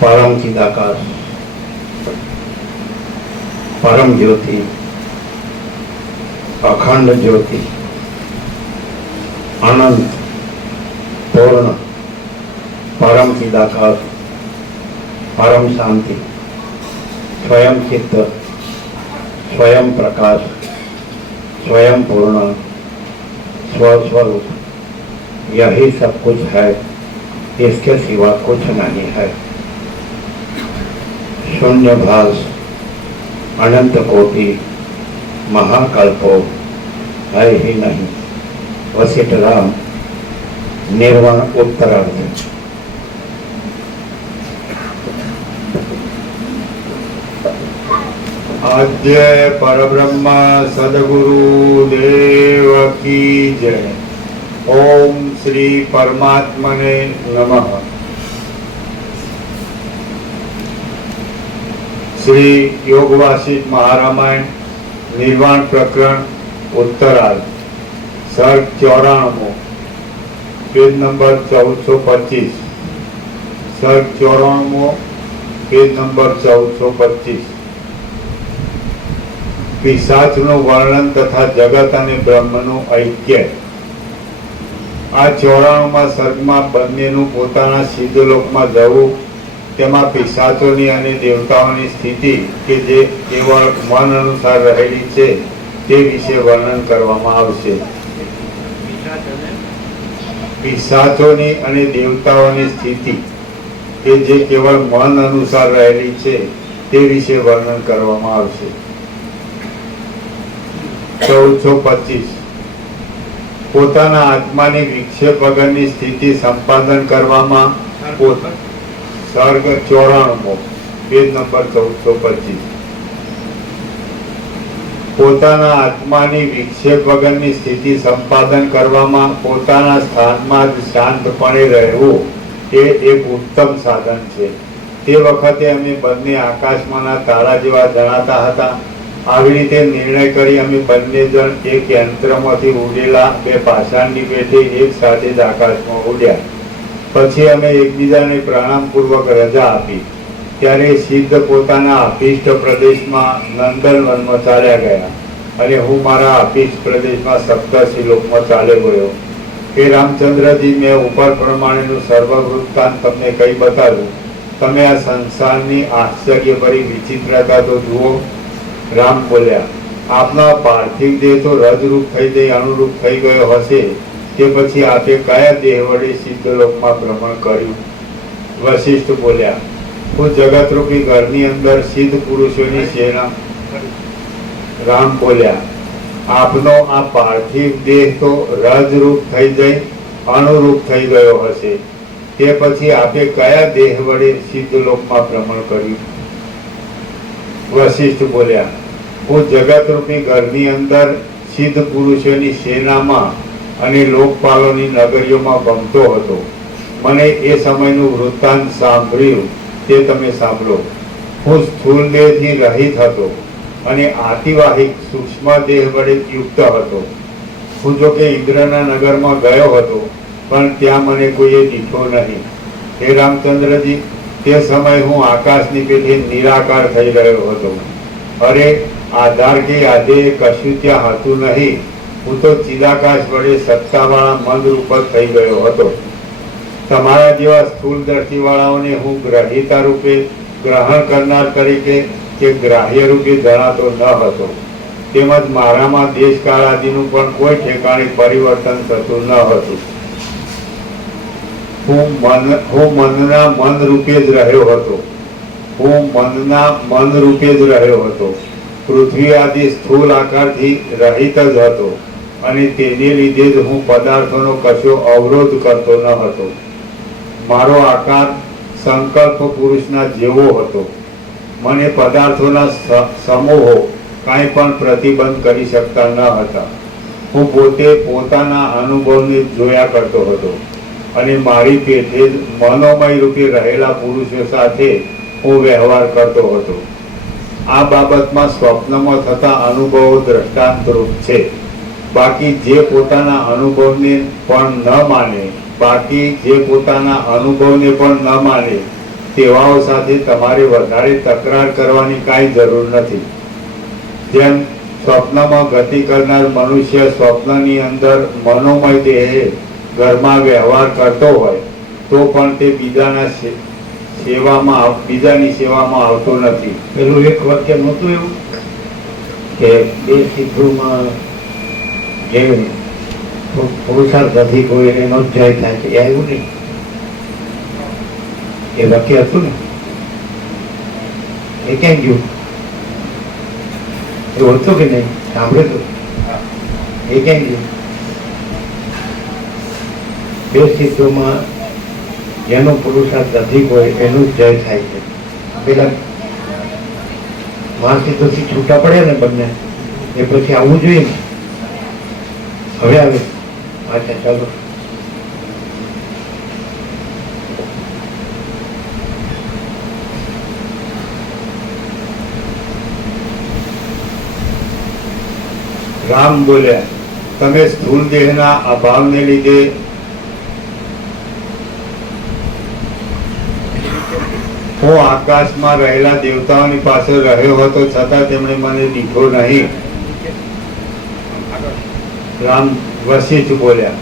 परम चिदाकाश, परम ज्योति, अखंड ज्योति, अनंत पूर्ण परम चिदाकाश, परम शांति, स्वयं चित्त, स्वयं प्रकाश, स्वयं पूर्ण, स्वस्वरूप, यही सब कुछ है, इसके सिवा कुछ नहीं है। शून्य भास, अनंत कोटि, महाकल्पो है ही नहीं। वशिष्ठ राम, निर्वाण उत्तरार्ध। आद्य परब्रह्म सद्गुरु देव की जय। ओम श्री परमात्मने नमः। श्री योग वासिष्ठ महारामायण निर्वाण प्रकरण उत्तरार्ध, सर्ग 94, पेज नंबर 1425। सर्ग 94, पेज नंबर 1425। પિશાચનું વર્ણન તથા જગત અને બ્રહ્મનું ઐક્ય। આ 94માં સર્ગમાં બંનેનું પોતાના સિદ્ધલોકમાં જવું, તેમાં પિશાચોની અને દેવતાઓની સ્થિતિ કે જે કેવળ મન અનુસાર રહેલી છે તે વિશે વર્ણન કરવામાં આવશે। પિશાચોની અને દેવતાઓની સ્થિતિ કે જે કેવળ મન અનુસાર રહેલી છે તે વિશે વર્ણન કરવામાં આવશે। 1425 પોતાના આત્માની વિક્ષેપ વગરની સ્થિતિ સંપાદન કરવામાં સર્ગ 94, પેજ નંબર 1425। પોતાના આત્માની વિક્ષેપ વગરની સ્થિતિ સંપાદન કરવામાં પોતાના સ્થાનમાં જ શાંતપણે રહેવું એ એક ઉત્તમ સાધન છે। તે વખતે અમે બંને આકાશમાંના તારા જેવા જણાતા હતા। આવી રીતે નિર્ણય કરી અમે બંને જણ એક યંત્રમાંથી ઉડેલા બે પાષાણની પેઠે એક સાથે જ આકાશમાં ઉડ્યા। પછી અમે એકબીજાને પ્રણામપૂર્વક રજા આપી। ત્યારે સિદ્ધ પોતાના અભિષ્ટ પ્રદેશમાં નંદનવનમાં ચાલ્યા ગયા અને હું મારા અભિષ્ટ પ્રદેશમાં સપ્તર્ષિલોકમાં ચાલ્યો ગયો। હે રામચંદ્રજી, મેં ઉપર પ્રમાણેનું સર્વ વૃત્તાંત તમને કઈ બતાવ્યું। તમે આ સંસારની આશ્ચર્યભરી વિચિત્રતા તો જુઓ। રામ બોલ્યા, આપનો પાર્થિવ દેહ તો રજરૂપ થઈ જઈ અનુરૂપ થઈ ગયો હશે, તે પછી આપે કયા દેહ વડે સિદ્ધલોકમાં ભ્રમણ કર્યું? વશિષ્ઠ બોલ્યા, હું જગતરૂપી ઘરની અંદર સિદ્ધ પુરુષોની સેના। રામ બોલ્યા, આપનો આ પાર્થિવ દેહ તો રજરૂપ થઈ જઈ અનુરૂપ થઈ ગયો હશે, તે પછી આપે કયા દેહ વડે સિદ્ધલોકમાં ભ્રમણ કર્યું? વશિષ્ઠ બોલ્યા, હું જગતરૂપી ઘરની અંદર સિદ્ધ પુરુષોની સેનામાં અને લોકપાલોની નગરીઓમાં ભમતો હતો। મને એ સમયનું વૃત્તાંત સાંભળ્યું તે તમે સાંભળો। હું સ્થૂળ દેહથી રહિત હતો અને આતિવાહિક સૂક્ષ્મ દેહ વડે યુક્ત હતો। હું જો કે ઇન્દ્રના નગરમાં ગયો હતો, પણ ત્યાં મને કોઈએ દીઠો નહીં। હે રામચંદ્રજી, તે સમય હું આકાશની પેઠે નિરાકાર થઈ રહ્યો હતો। અરે આધાર કે આધે કશું ત્યાં હતું નહીં। હું તો ચિદાકાશ વડે સત્તાવાળા મન રૂપ થઈ ગયો હતો। તમારા જેવા સ્થૂળ દ્રષ્ટિવાળાઓને હું ગ્રહિતા રૂપે ગ્રહણ કરનાર તરીકે કે ગ્રાહ્ય રૂપે જણાતો ન હતો। તેમજ મારામાં દેશકાળ આદિનું પણ કોઈ ઠેકાણે પરિવર્તન થતું ન હતું। હું મનના મન રૂપે જ રહ્યો હતો। હું મનના મન રૂપે જ રહ્યો હતો। પૃથ્વી આદિ સ્થૂળ આકારથી રહિત જ હતો અને તેને લીધે જ હું પદાર્થોનો કશો અવરોધ કરતો ન હતો। મારો આકાર સંકલ્પ પુરુષના જેવો હતો। મને પદાર્થોના સમૂહો કાંઈ પણ પ્રતિબંધ કરી શકતા ન હતા। હું પોતે પોતાના અનુભવને જોયા કરતો હતો અને મારી પેઠે જ મનોમય રૂપે રહેલા પુરુષો સાથે હું વ્યવહાર કરતો હતો। આ બાબતમાં સ્વપ્નમાં થતા અનુભવો દ્રષ્ટાંતરૂપ છે। બાકી જે પોતાના અનુભવને પણ ન માને તે તેવાઓ સાથે તમારે વધારે તકરાર કરવાની કાંઈ જરૂર નથી. જેમ સ્વપ્નમાં ગતિ કરનાર મનુષ્ય સ્વપ્નની અંદર મનોમય દેહે ઘરમાં વ્યવહાર કરતો હોય તો પણ તે બીજાની સેવામાં આવતો નથી. પેલું એક વાક્ય નહોતું એવું કે બે સિદ્ધોમાં જે પુરુષાર્થ અધિક હોય એનો જ જય થાય છે, એ આવ્યું નહીં? એ વાક્ય હતું ને, એ ક્યાં ગયું? એવું હતું કે નહીં? સાંભળ્યું હતું? એ ક્યાં ગયું? બે સિદ્ધોમાં જેનો પુરુષાર્થ અધિક હોય એનું જ જય થાય છે. પેલા મહાસિદ્ધોથી છૂટા પડ્યા ને બંને, એ પછી આવવું જોઈએ ને. હવે આવે. અચ્છા, ચાલો. રામ બોલ્યા, તમે સ્થૂળ દેહના અભાવને લીધે હું આકાશમાં રહેલા દેવતાઓની પાસે રહ્યો હતો, છતાં તેમણે મને દીઠો નહીં. રામ વશિષ્ઠ બોલ્યા,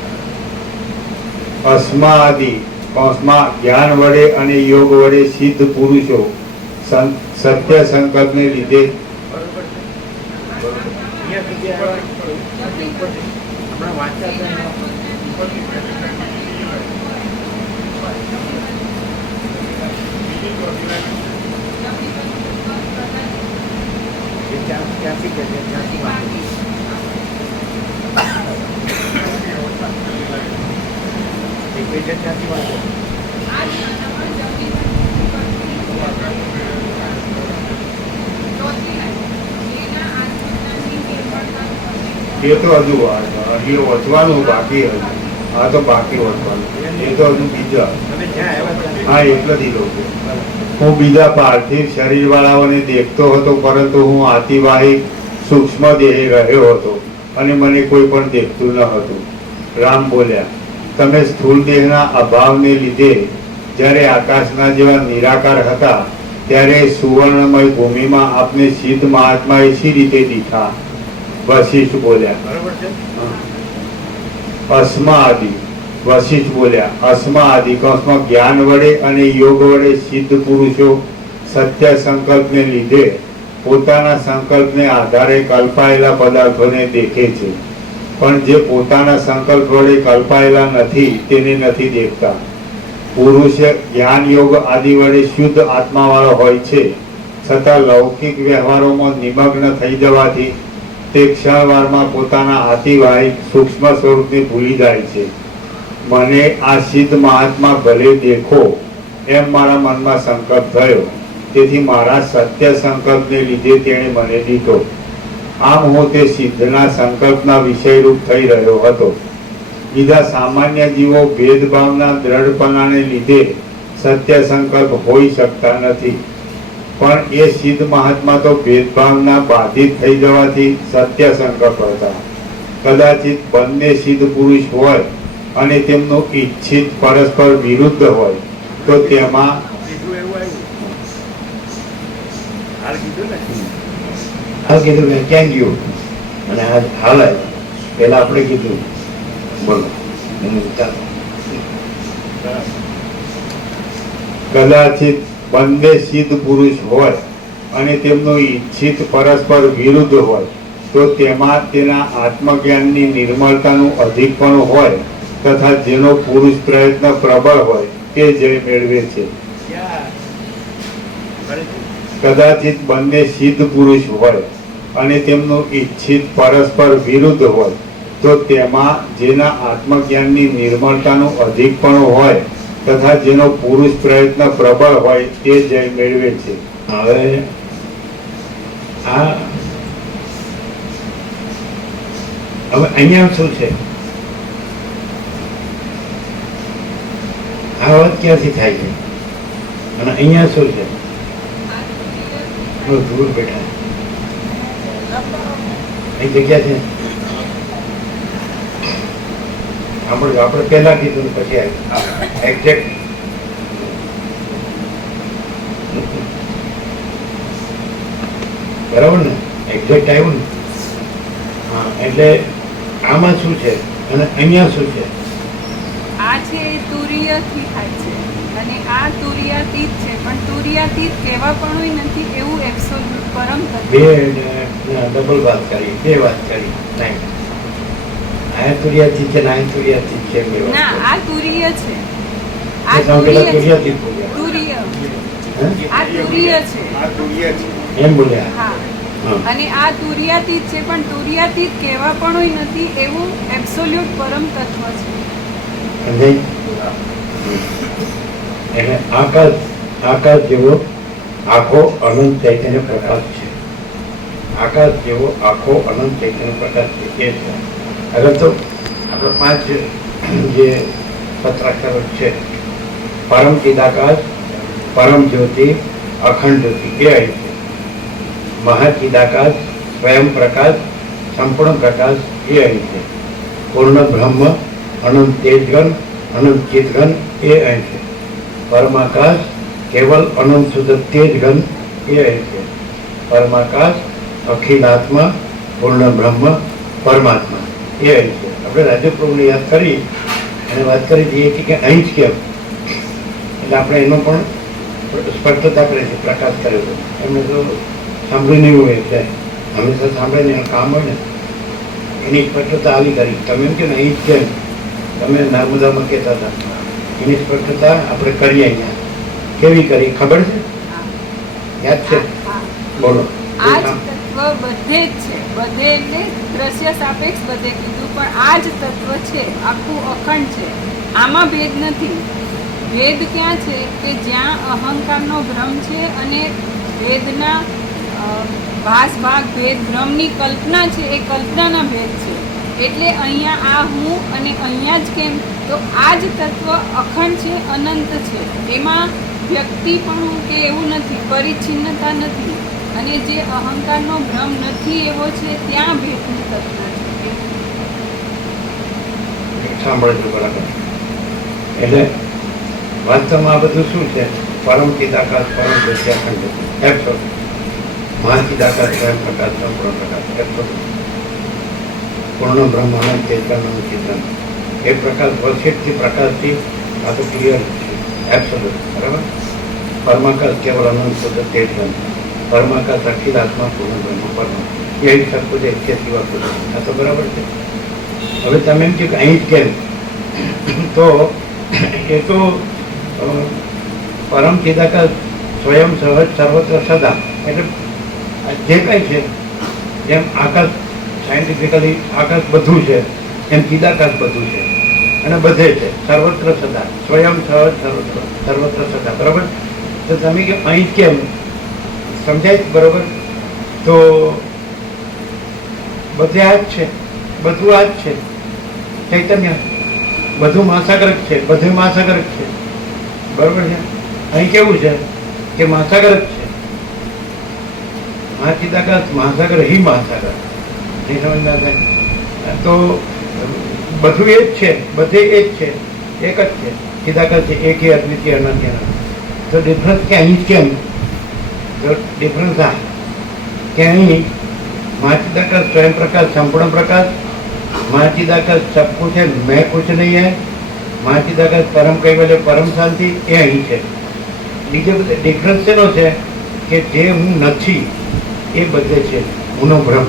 અસ્માદિ કૌંસમાં જ્ઞાન વડે અને યોગ વડે સિદ્ધ પુરુષો સત્ય સંકલ્પને લીધે એ તો હજુ વચવાનું બાકી હતું. આ તો બાકી વચવાનું, એ તો હજુ બીજા. હા, એટલે જ હું બીજા પાર્થિવ શરીર વાળાઓને દેખતો હતો, પરંતુ હું આતિવાહિક સૂક્ષ્મ દેહે રહ્યો હતો અને મને કોઈ પણ દેખતું ન હતું. રામ બોલ્યા, તમે સ્થૂળ દેહના અભાવને લીધે જ્યારે આકાશના જેવા નિરાકાર હતા ત્યારે સુવર્ણમય ભૂમિમાં આપને સિદ્ધ મહાત્માએ શી રીતે દીઠા? વશિષ્ઠ બોલ્યા, અસ્માદિ વશિષ્ઠ બોલ્યા, અસ્માદિ કૌંસમાં જ્ઞાન વડે અને યોગ વડે સિદ્ધ પુરુષો સત્ય સંકલ્પને લીધે પોતાના સંકલ્પને આધારે કલ્પાયેલા પદાર્થોને દેખે છે, પણ જે પોતાના સંકલ્પ વડે કલ્પાયેલા નથી તેને નથી દેખતા. પુરુષ જ્ઞાન યોગ આદિ વડે શુદ્ધ આત્માવાળો હોય છે, છતાં લૌકિક વ્યવહારોમાં નિમગ્ન થઈ જવાથી તે ક્ષણવારમાં પોતાના આતિવાહિક સૂક્ષ્મ સ્વરૂપને ભૂલી જાય છે. મને આ સિદ્ધ મહાત્મા ભલે દેખો એમ મારા મનમાં સંકલ્પ થયો, તેથી મારા સત્ય સંકલ્પને લીધે તેણે મને દીધો. આમ હું તે સિદ્ધના સંકલ્પના વિષયરૂપ થઈ રહ્યો હતો. બીજા સામાન્ય જીવો ભેદભાવના દ્રઢપણાને લીધે સત્ય સંકલ્પ હોઈ શકતા નથી, પણ એ સિદ્ધ મહાત્મા તો ભેદભાવના બાધિત થઈ જવાથી સત્ય સંકલ્પ હતા. કદાચિત બંને સિદ્ધ પુરુષ હોય અને તેમનું ઈચ્છિત પરસ્પર વિરુદ્ધ હોય તો તેમાં હાલ કીધું કે ક્યાં ગયું અને હાલ આવ્યું. પેલા આપણે કીધું, બોલો. કદાચિત બંને સિદ્ધ પુરુષ હોય અને તેમનું ઈચ્છિત પરસ્પર વિરુદ્ધ હોય તો તેમાં તેના આત્મજ્ઞાનની નિર્મળતાનું અધિકપણું હોય તથા જેનો પુરુષ પ્રયત્ન પ્રબળ હોય તે જય મેળવે છે. કદાચિત બંને સિદ્ધ પુરુષ હોય અને તેમનું ઈચ્છિત પરસ્પર વિરુદ્ધ હોય તો તેમાં જેના આત્મજ્ઞાનની નિર્મળતાનું અધિકપણું હોય તથા જેનો પુરુષ પ્રયત્ન પ્રબળ હોય તે જય મેળવે છે. હવે અહીંયા શું છે? આ વાત ક્યાંથી થાય છે અને અહીંયા શું છે? દૂર બેઠા એ જગ્યા છે. આપણે પહેલા કીધું પછી એક્ઝેક્ટ બરાબર ને? એક્ઝેક્ટ આવ્યું ને? હા, એટલે આમાં શું છે અને અહીંયા શું છે? આ છે એ તુરીયથી થાય છે અને આ તુરીયાતીત છે, પણ તુરીયાતીત કહેવા પણ નથી એવું એબ્સોલ્યુટ પરમ તત્વ. બે ડબલ વાત કરી, બે વાત કરી. નહીં, આ તુર્યાથી છે ને આ તુર્યાથી છે, બે વાત ના, કરી. આ તુરીય છે. આ એ તમે પેલા તુરીય છે. તુર્યાથી બોલ્યા. તુરીય. હે? આ તુરીય છે. આ તુર્ય છે. એમ બોલ્યા. હા. હા. અને આ તુરીયાતીત છે, પણ તુરીયાતીત કહેવા પણ નથી એવું એબ્સોલ્યુટ પરમ તત્વ છે. સમજાય? એટલે આકાશ જેવો આખો અનંત ચૈતન્ય પ્રકાશ છે. આકાશ જેવો આખો અનંત ચૈતન્ય પ્રકાશ છે એ છે. અગર તો આપણે 5 જે સત્રાક્ષરો છે, પરમ ચિદાકાશ, પરમ જ્યોતિ, અખંડ જ્યોતિ, એ અહીં છે. મહાચિદાકાશ, સ્વયં પ્રકાશ, સંપૂર્ણ પ્રકાશ, એ અહીં છે. પૂર્ણ બ્રહ્મ, અનંત તેજગન, અનંત ચિતગન, એ અહીં છે. પરમાકાશ, કેવલ અનંત શુદ્ધ તેજગન, એ અહીં છે. પરમાકાશ, અખિલાત્મા, પૂર્ણ બ્રહ્મ, પરમાત્મા, એ અહીં છે. આપણે રાજ્યપ્રભુને યાદ કરી અને વાત કરી દઈએ કે અહીં જ કેમ, એટલે આપણે એનો પણ સ્પષ્ટતા કરે છે, પ્રકાશ કર્યો છે. એમને તો સાંભળી નહીં હોય એટલે હંમેશા સાંભળીને એનું કામ હોય ને એની સ્પષ્ટતા આવી કરી. તમે એમ કે ને અહીં જ કેમ, તમે નર્મદામાં કહેતા હતા, એની સ્પષ્ટતા આપણે કરીએ અહીંયા. કેવી કરી ખબર છે? યાદ છે? હા. બોલો. આ જ તત્વ બધે જ છે. બધે એટલે દ્રશ્ય સાપેક્ષ બધે કીધું, પણ આ જ તત્વ છે, આખું અખંડ છે. આમાં ભેદ નથી. ભેદ ક્યાં છે કે જ્યાં અહંકારનો ભ્રમ છે અને ભેદના ભાસ ભાગ ભેદ ભ્રમની કલ્પના છે, એ કલ્પનાના ભેદ છે. એટલે અહીંયા આ હું અને અહીંયા જ કેમ, તો આ જ તત્વ અખંડ છે, અનંત છે. એમાં વ્યક્તિ પણ કે એવું નથી, પરિચ્છિન્નતા નથી, અને જે અહંકારનો ભ્રમ નથી એવો છે, ત્યાં ભેદની કલ્પના છે. સાંભળજો બરાબર. એટલે વાસ્તવમાં આ બધું શું છે? પરમ ચિદાકાશ, પરમ જ્યોતિ, અખંડ જ્યોતિ, એબ્સોલ્યુટ. મહાચિદાકાશ, સ્વયં પ્રકાશ, સંપૂર્ણ પ્રકાશ, એબ્સોલ્યુટ. પૂર્ણ બ્રહ્મ, અનંત ચેતન, અનંત ચેતન, એ પ્રકાશ વસિષ્ઠથી પ્રકાશથી આ તો ક્લિયર છે, એબ્સોલ્યુટ. બરાબર. પરમાકાશ, કેવલ અનંત શુદ્ધ ચેતન, પરમાકાશ, અખિલાત્મા, પૂર્ણ બ્રહ્મ, પરમ, એ શકું છે, ઇચ્છે સિવા કુછ નહીં. આ તો બરાબર છે. હવે તમે એમ કહો કે અહીં જ કેમ, તો એ તો પરમ ચિદાકાશ, સ્વયં સહજ, સર્વત્ર સદા, એટલે જે કંઈ છે, જેમ આકાશ સાયન્ટિફિકલી આકાશ બધું છે, એમ ચિદાકાશ બધું છે અને બધે છે, સર્વત્ર સદા, સ્વયં સહજ, સર્વત્ર સદા. બરાબર. તો તમે કે અહીં જ કેમ, સમજાય? બરોબર. તો બધે આ જ છે, બધું આ જ છે, ચૈતન્ય બધું મહાસાગર જ છે, બધું મહાસાગર જ છે. બરોબર છે. અહીં કેવું છે કે મહાસાગર જ છે, મહાચિદાકાશ, મહાસાગર હિ મહાસાગર. એ સમજના થાય તો બધું એ જ છે, બધે એ જ છે, એક જ છે, ચિદાકાશ છે, એક એ અદ્વિતીય અનન્ય. તો ડિફરન્સ કે અહીં જ કેમ, તો ડિફરન્સ આ કે અહીં મહાચિદાકાશ, સ્વયં પ્રકાશ, સંપૂર્ણ પ્રકાશ, મહાચિदाकाश सब कुछ है, मैं कुछ नहीं है, મહાચિદાકાશ પરમ કૈવલ્ય, પરમ શાંતિ, એ અહીં છે. બીજો બધે ડિફરન્સ શેનો છે કે જે હું નથી એ બધે છે, હુંનો ભ્રમ.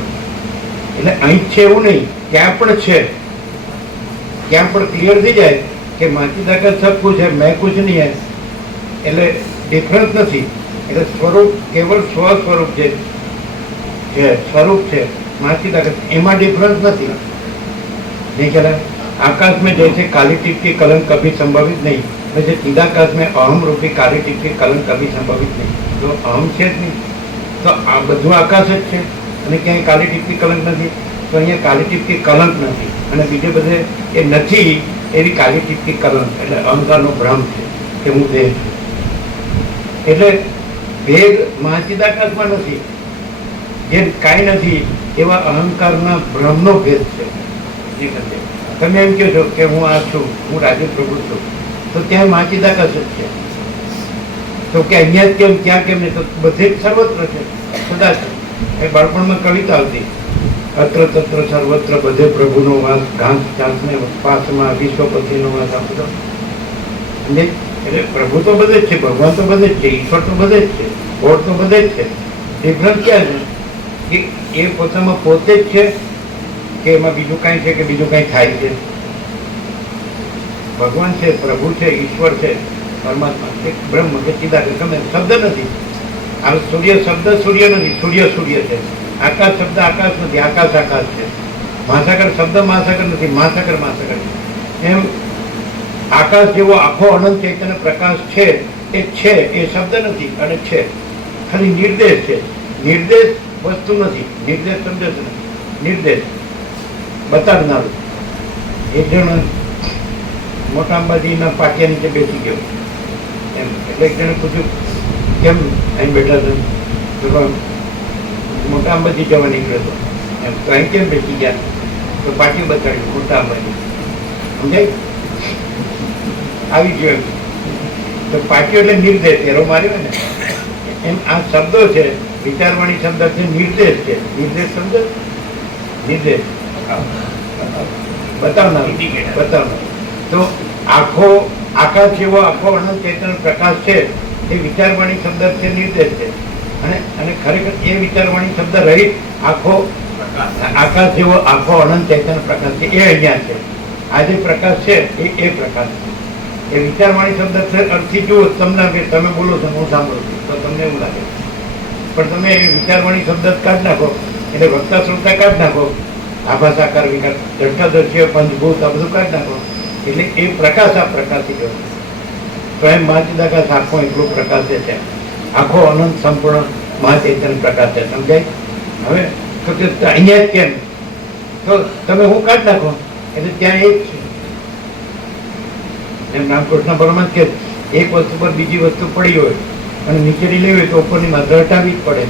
એટલે અહીં જ છે એવું નહીં, ત્યાં પણ છે, ત્યાં પણ ક્લિયર થઈ જાય કે મહાચિદાકાશ સબ કુછ है, मैं कुछ नहीं है. એટલે ડિફરન્સ નથી. એટલે સ્વરૂપ કેવળ સ્વ સ્વરૂપ જે છે, સ્વરૂપ છે મહાચિદાકાશ, એમાં ડિફરન્સ નથી. नहीं चला. आकाश में जैसे काली टिप की कलंक कभी संभवित नहीं, वैसे चिदाकाश में अहम रूपी काली टिप की कलंक कभी संभवित नहीं. तो अहम છે જ નહીં, તો આ બધું આકાશ જ છે અને ક્યાંય કાલી ટીપકી કલંક નથી. તો અહીંયા કાલી ટીપકી કલંક નથી અને બીજે બધે એ નથી એવી કાલી ટીપકી કલંક, એટલે અહંકારનો ભ્રમ છે કે હું દેહ છું. એટલે ભેદ મહાચિદાકાશમાં નથી, જે કાંઈ નથી એવા અહંકારના ભ્રમનો ભેદ છે. તમે એમ કહો છો કે હું આ છું, હું રાજુ પ્રભુ છું, તો ત્યાં મહાચિદાકાશ જ છે. તો કે અહીંયા જ કેમ, ત્યાં કેમ નહીં, તો બધે જ સર્વત્ર છે, સદા છે. એ બાળપણમાં કવિતા આવતી, અત્ર તત્ર સર્વત્ર બધે પ્રભુનો વાસ, ઘાસ ચાંસને પાસમાં વિશ્વપતિનો વાસ. આ બધો એટલે પ્રભુ તો બધે જ છે, ભગવાન તો બધે જ છે, ઈશ્વર તો બધે જ છે, ગોડ તો બધે જ છે. ડિફરન્સ ક્યાં છે કે એ પોતામાં પોતે જ છે કે એમાં બીજું કાંઈ છે કે બીજું કાંઈ થાય છે. ભગવાન છે, પ્રભુ છે, ઈશ્વર છે, પરમાત્મા એક બ્રહ્મ કે ચિદાકાર ગમે શબ્દ નથી. આ સૂર્ય શબ્દ સૂર્ય નથી, સૂર્ય સૂર્ય છે. આકાશ શબ્દ આકાશ નથી, આકાશ આકાશ છે. મહાસાગર શબ્દ મહાસાગર નથી, મહાસાગર મહાસાગર છે. એમ આકાશ જેવો આખો અનંત ચૈતન્ય પ્રકાશ છે, એ શબ્દ નથી અને છે, ખાલી નિર્દેશ છે. નિર્દેશ વસ્તુ નથી, નિર્દેશ શબ્દ જ નથી, નિર્દેશ બતાડનારું. એક જણ મોટા અંબાજીના પાટિયા નીચે બેસી ગયો એમ, એટલે એક જણે પૂછ્યું કેમ અહીં બેઠા છે? તો મોટા અંબાજી જવા નીકળ્યો હતો એમ. તો અહીં કેમ બેસી ગયા? તો પાટિયું બતાડ્યું, મોટા અંબાજી. સમજાય? આવી ગયો એમ. તો પાટિયો એટલે નિર્દેશ, એરો માર્યો ને એમ. આ શબ્દો છે, વિચારવાણી શબ્દ છે, નિર્દેશ છે. નિર્દેશ શબ્દ નિર્દેશ બતાવનાર. તો આખો આકાશ જેવો આખો અનંત ચૈતન્ય પ્રકાશ છે, એ વિચારવાણી શબ્દ છે, નિર્દેશ છે. અને ખરેખર એ વિચારવાણી શબ્દ રહી આખો આકાશ જેવો આખો અનંત ચૈતન્ય પ્રકાશ છે, એ અહીંયા છે. આ જે પ્રકાશ છે એ પ્રકાશ છે. એ વિચારવાણી શબ્દ છે અર્થી જુઓ તમને, તમે બોલો છો હું સાંભળું છું તો તમને એવું લાગે, પણ તમે એ વિચારવાણી શબ્દ કાઢ નાખો એટલે વક્તા શ્રોતા કાઢ નાખો, આભાસ આકાર વિકાર દ્રષ્ટાદર્શીય પંચભૂત આ બધું કાઢ નાખો એટલે એ પ્રકાશ આ પ્રકાશી ગયો. તો એમ મહાચિદાકાશ આખો એટલો પ્રકાશ છે, આખો અનંત સંપૂર્ણ મહાચૈતન્ય પ્રકાશ છે. સમજાય? હવે તો કે અહીંયા જ કેમ? તો તમે હું કાઢ નાખો એટલે ત્યાં એક છે. એમ રામકૃષ્ણ પરમહંસ કે એક વસ્તુ પર બીજી વસ્તુ પડી હોય અને નીચેની લેવી હોય તો ઉપરની માત્ર હટાવી જ પડે.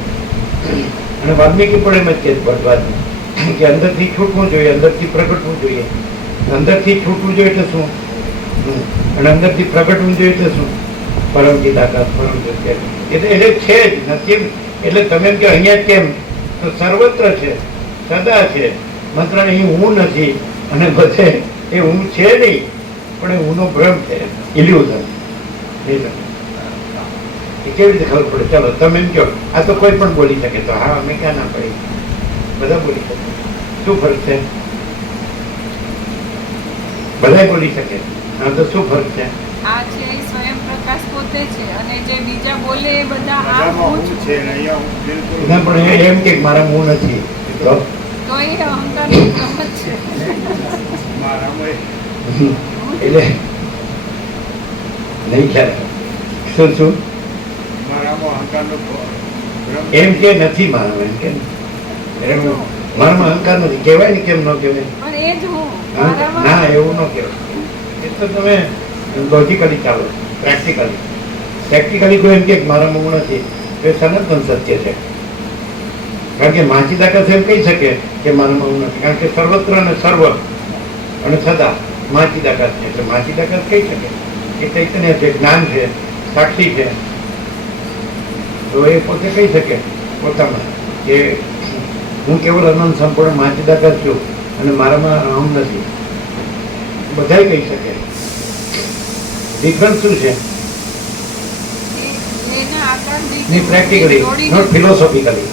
અને વાલ્મીકી પણ એમ જ કે ભગવાનને કે અંદરથી છૂટવું જોઈએ, અંદરથી પ્રગટવું જોઈએ. અંદરથી છૂટવું જોઈએ એટલે શું? અને અંદરથી પ્રગટવું જોઈએ એટલે શું? પરમ ચિદાકાશ, પરમ સત્ય. એટલે છે જ નથી. એટલે તમે એમ કે અહીંયા જ કેમ? તો સર્વત્ર છે, સદા છે. માત્ર અહીં હું નથી અને બધે એ હું છે નહીં, પણ એ ઊનો ભ્રમ છે, ઇલ્યુઝન. એ કેવી રીતે ખબર પડે? ચાલો તમે એમ કહો આ તો કોઈ પણ બોલી શકે, તો હા અમે ક્યાં ના પડી? બધા બોલી શકે. શું ફરક છે? બધા બોલી શકે. હા તો શું ફરક છે? આ છે સ્વયં પ્રકાશ પોતે છે અને જે બીજા બોલે એ બધા આ હું છું છે. ના પણ એમ કે મારા હું નથી, તો એ અહંકારનું ભ્રમ જ છે. એટલે નહીં ખ્યાલ. શું એમ કે નથી મારામાં? એમ કે મારામાં અહંકાર નથી કહેવાય ને? કેમ ન કહેવાય? પણ એ જ હું ના, એવું ન કહેવાય. એ તો તમે લોજિકલી ચાલો, પ્રેક્ટિકલી કોઈ એમ કે મારામાં હું નથી, એ સનાતન સત્ય છે. કારણ કે મહાચિદાકાશ એમ કહી શકે કે મારામાં હું નથી, કારણ કે સર્વત્ર અને સર્વ અને સદા મહાચિદાકાશ છે. એટલે મહાચિદાકાશ કહી શકે એ ચૈતન્ય છે, જ્ઞાન છે, સાક્ષી છે. તો એ પોતે કહી શકે પોતામાં કે હું કેવલ અનંત સંપૂર્ણ મહાચિદાકાશ છું અને મારામાં અહમ નથી. બધાય કહી શકે. ડિફરન્સ શું છે? Practically, not philosophically,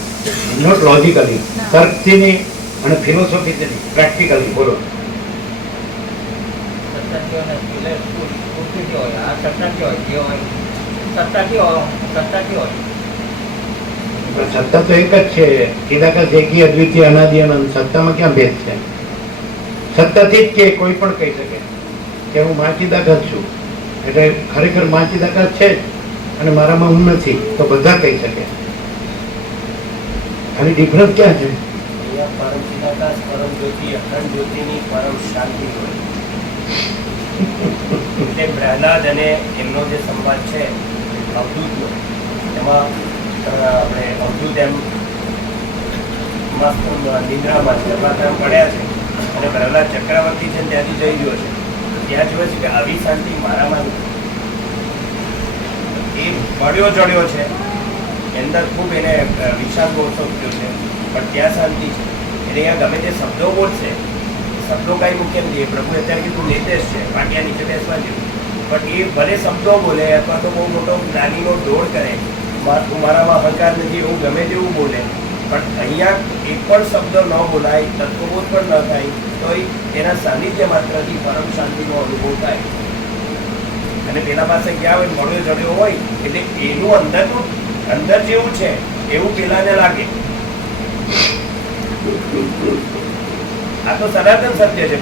not logically, તર્કથી નહીં અને ફિલોસોફીથી નહીં, પ્રેક્ટિકલી. બોલો. સત્તા તો એક જ છે. ચિદાકાશ એકી અદ્વિતીય અનાદિ અનંત. સત્તામાં ક્યાં ભેદ છે? સત્તાથી જ કે કોઈ પણ કહી શકે કે હું મહાચિદાકાશ છું, એટલે ખરેખર મહાચિદાકાશ છે અને મારામાં હું નથી, તો બધા કહી શકે. ખાલી ડિફરન્સ ક્યાં છે? પરમ ચિદાકાશ, પરમ જ્યોતિ, અખંડ જ્યોતિની પરમ શાંતિ હોય. એટલે પ્રહલાદ અને એમનો જે સંવાદ છે અવધૂતનો, એમાં આપણે અવધૂત એમ મસ્ત નિંદ્રામાં છે, પડ્યા છે અને પ્રહલાદ ચક્રવર્તી છે ત્યાંથી જઈ ગયો છે. ત્યાં જોવે છે કે આવી શાંતિ મારામાં નથી. એ પડ્યો ચડ્યો છે અંદર ખૂબ એને વિશાળ મોટો થયો છે, પણ ત્યાં શાંતિ છે. એટલે અહીંયા ગમે તે શબ્દો બોલશે, શબ્દો કાંઈ મુખ્ય નથી. પ્રભુ અત્યારે કીધું નિર્દેશ છે, પાટિયા નીચે બેસવા જેવું, પણ એ ભલે શબ્દો બોલે અથવા તો બહુ મોટો જ્ઞાનીનો દોડ કરે, મારામાં અહંકાર નથી એવું ગમે તેવું બોલે, પણ અહીંયા એક પણ શબ્દ ન બોલાય, તત્વબોધ પણ ન થાય, તો એના સાનિધ્ય માત્રથી પરમ શાંતિનો અનુભવ થાય. અને પેલા પાસે ગયા હોય, મળ્યો જડ્યો હોય, એટલે એનું અંદર જેવું છે એવું પેલાને લાગે. આ તો સનાતન સત્ય છે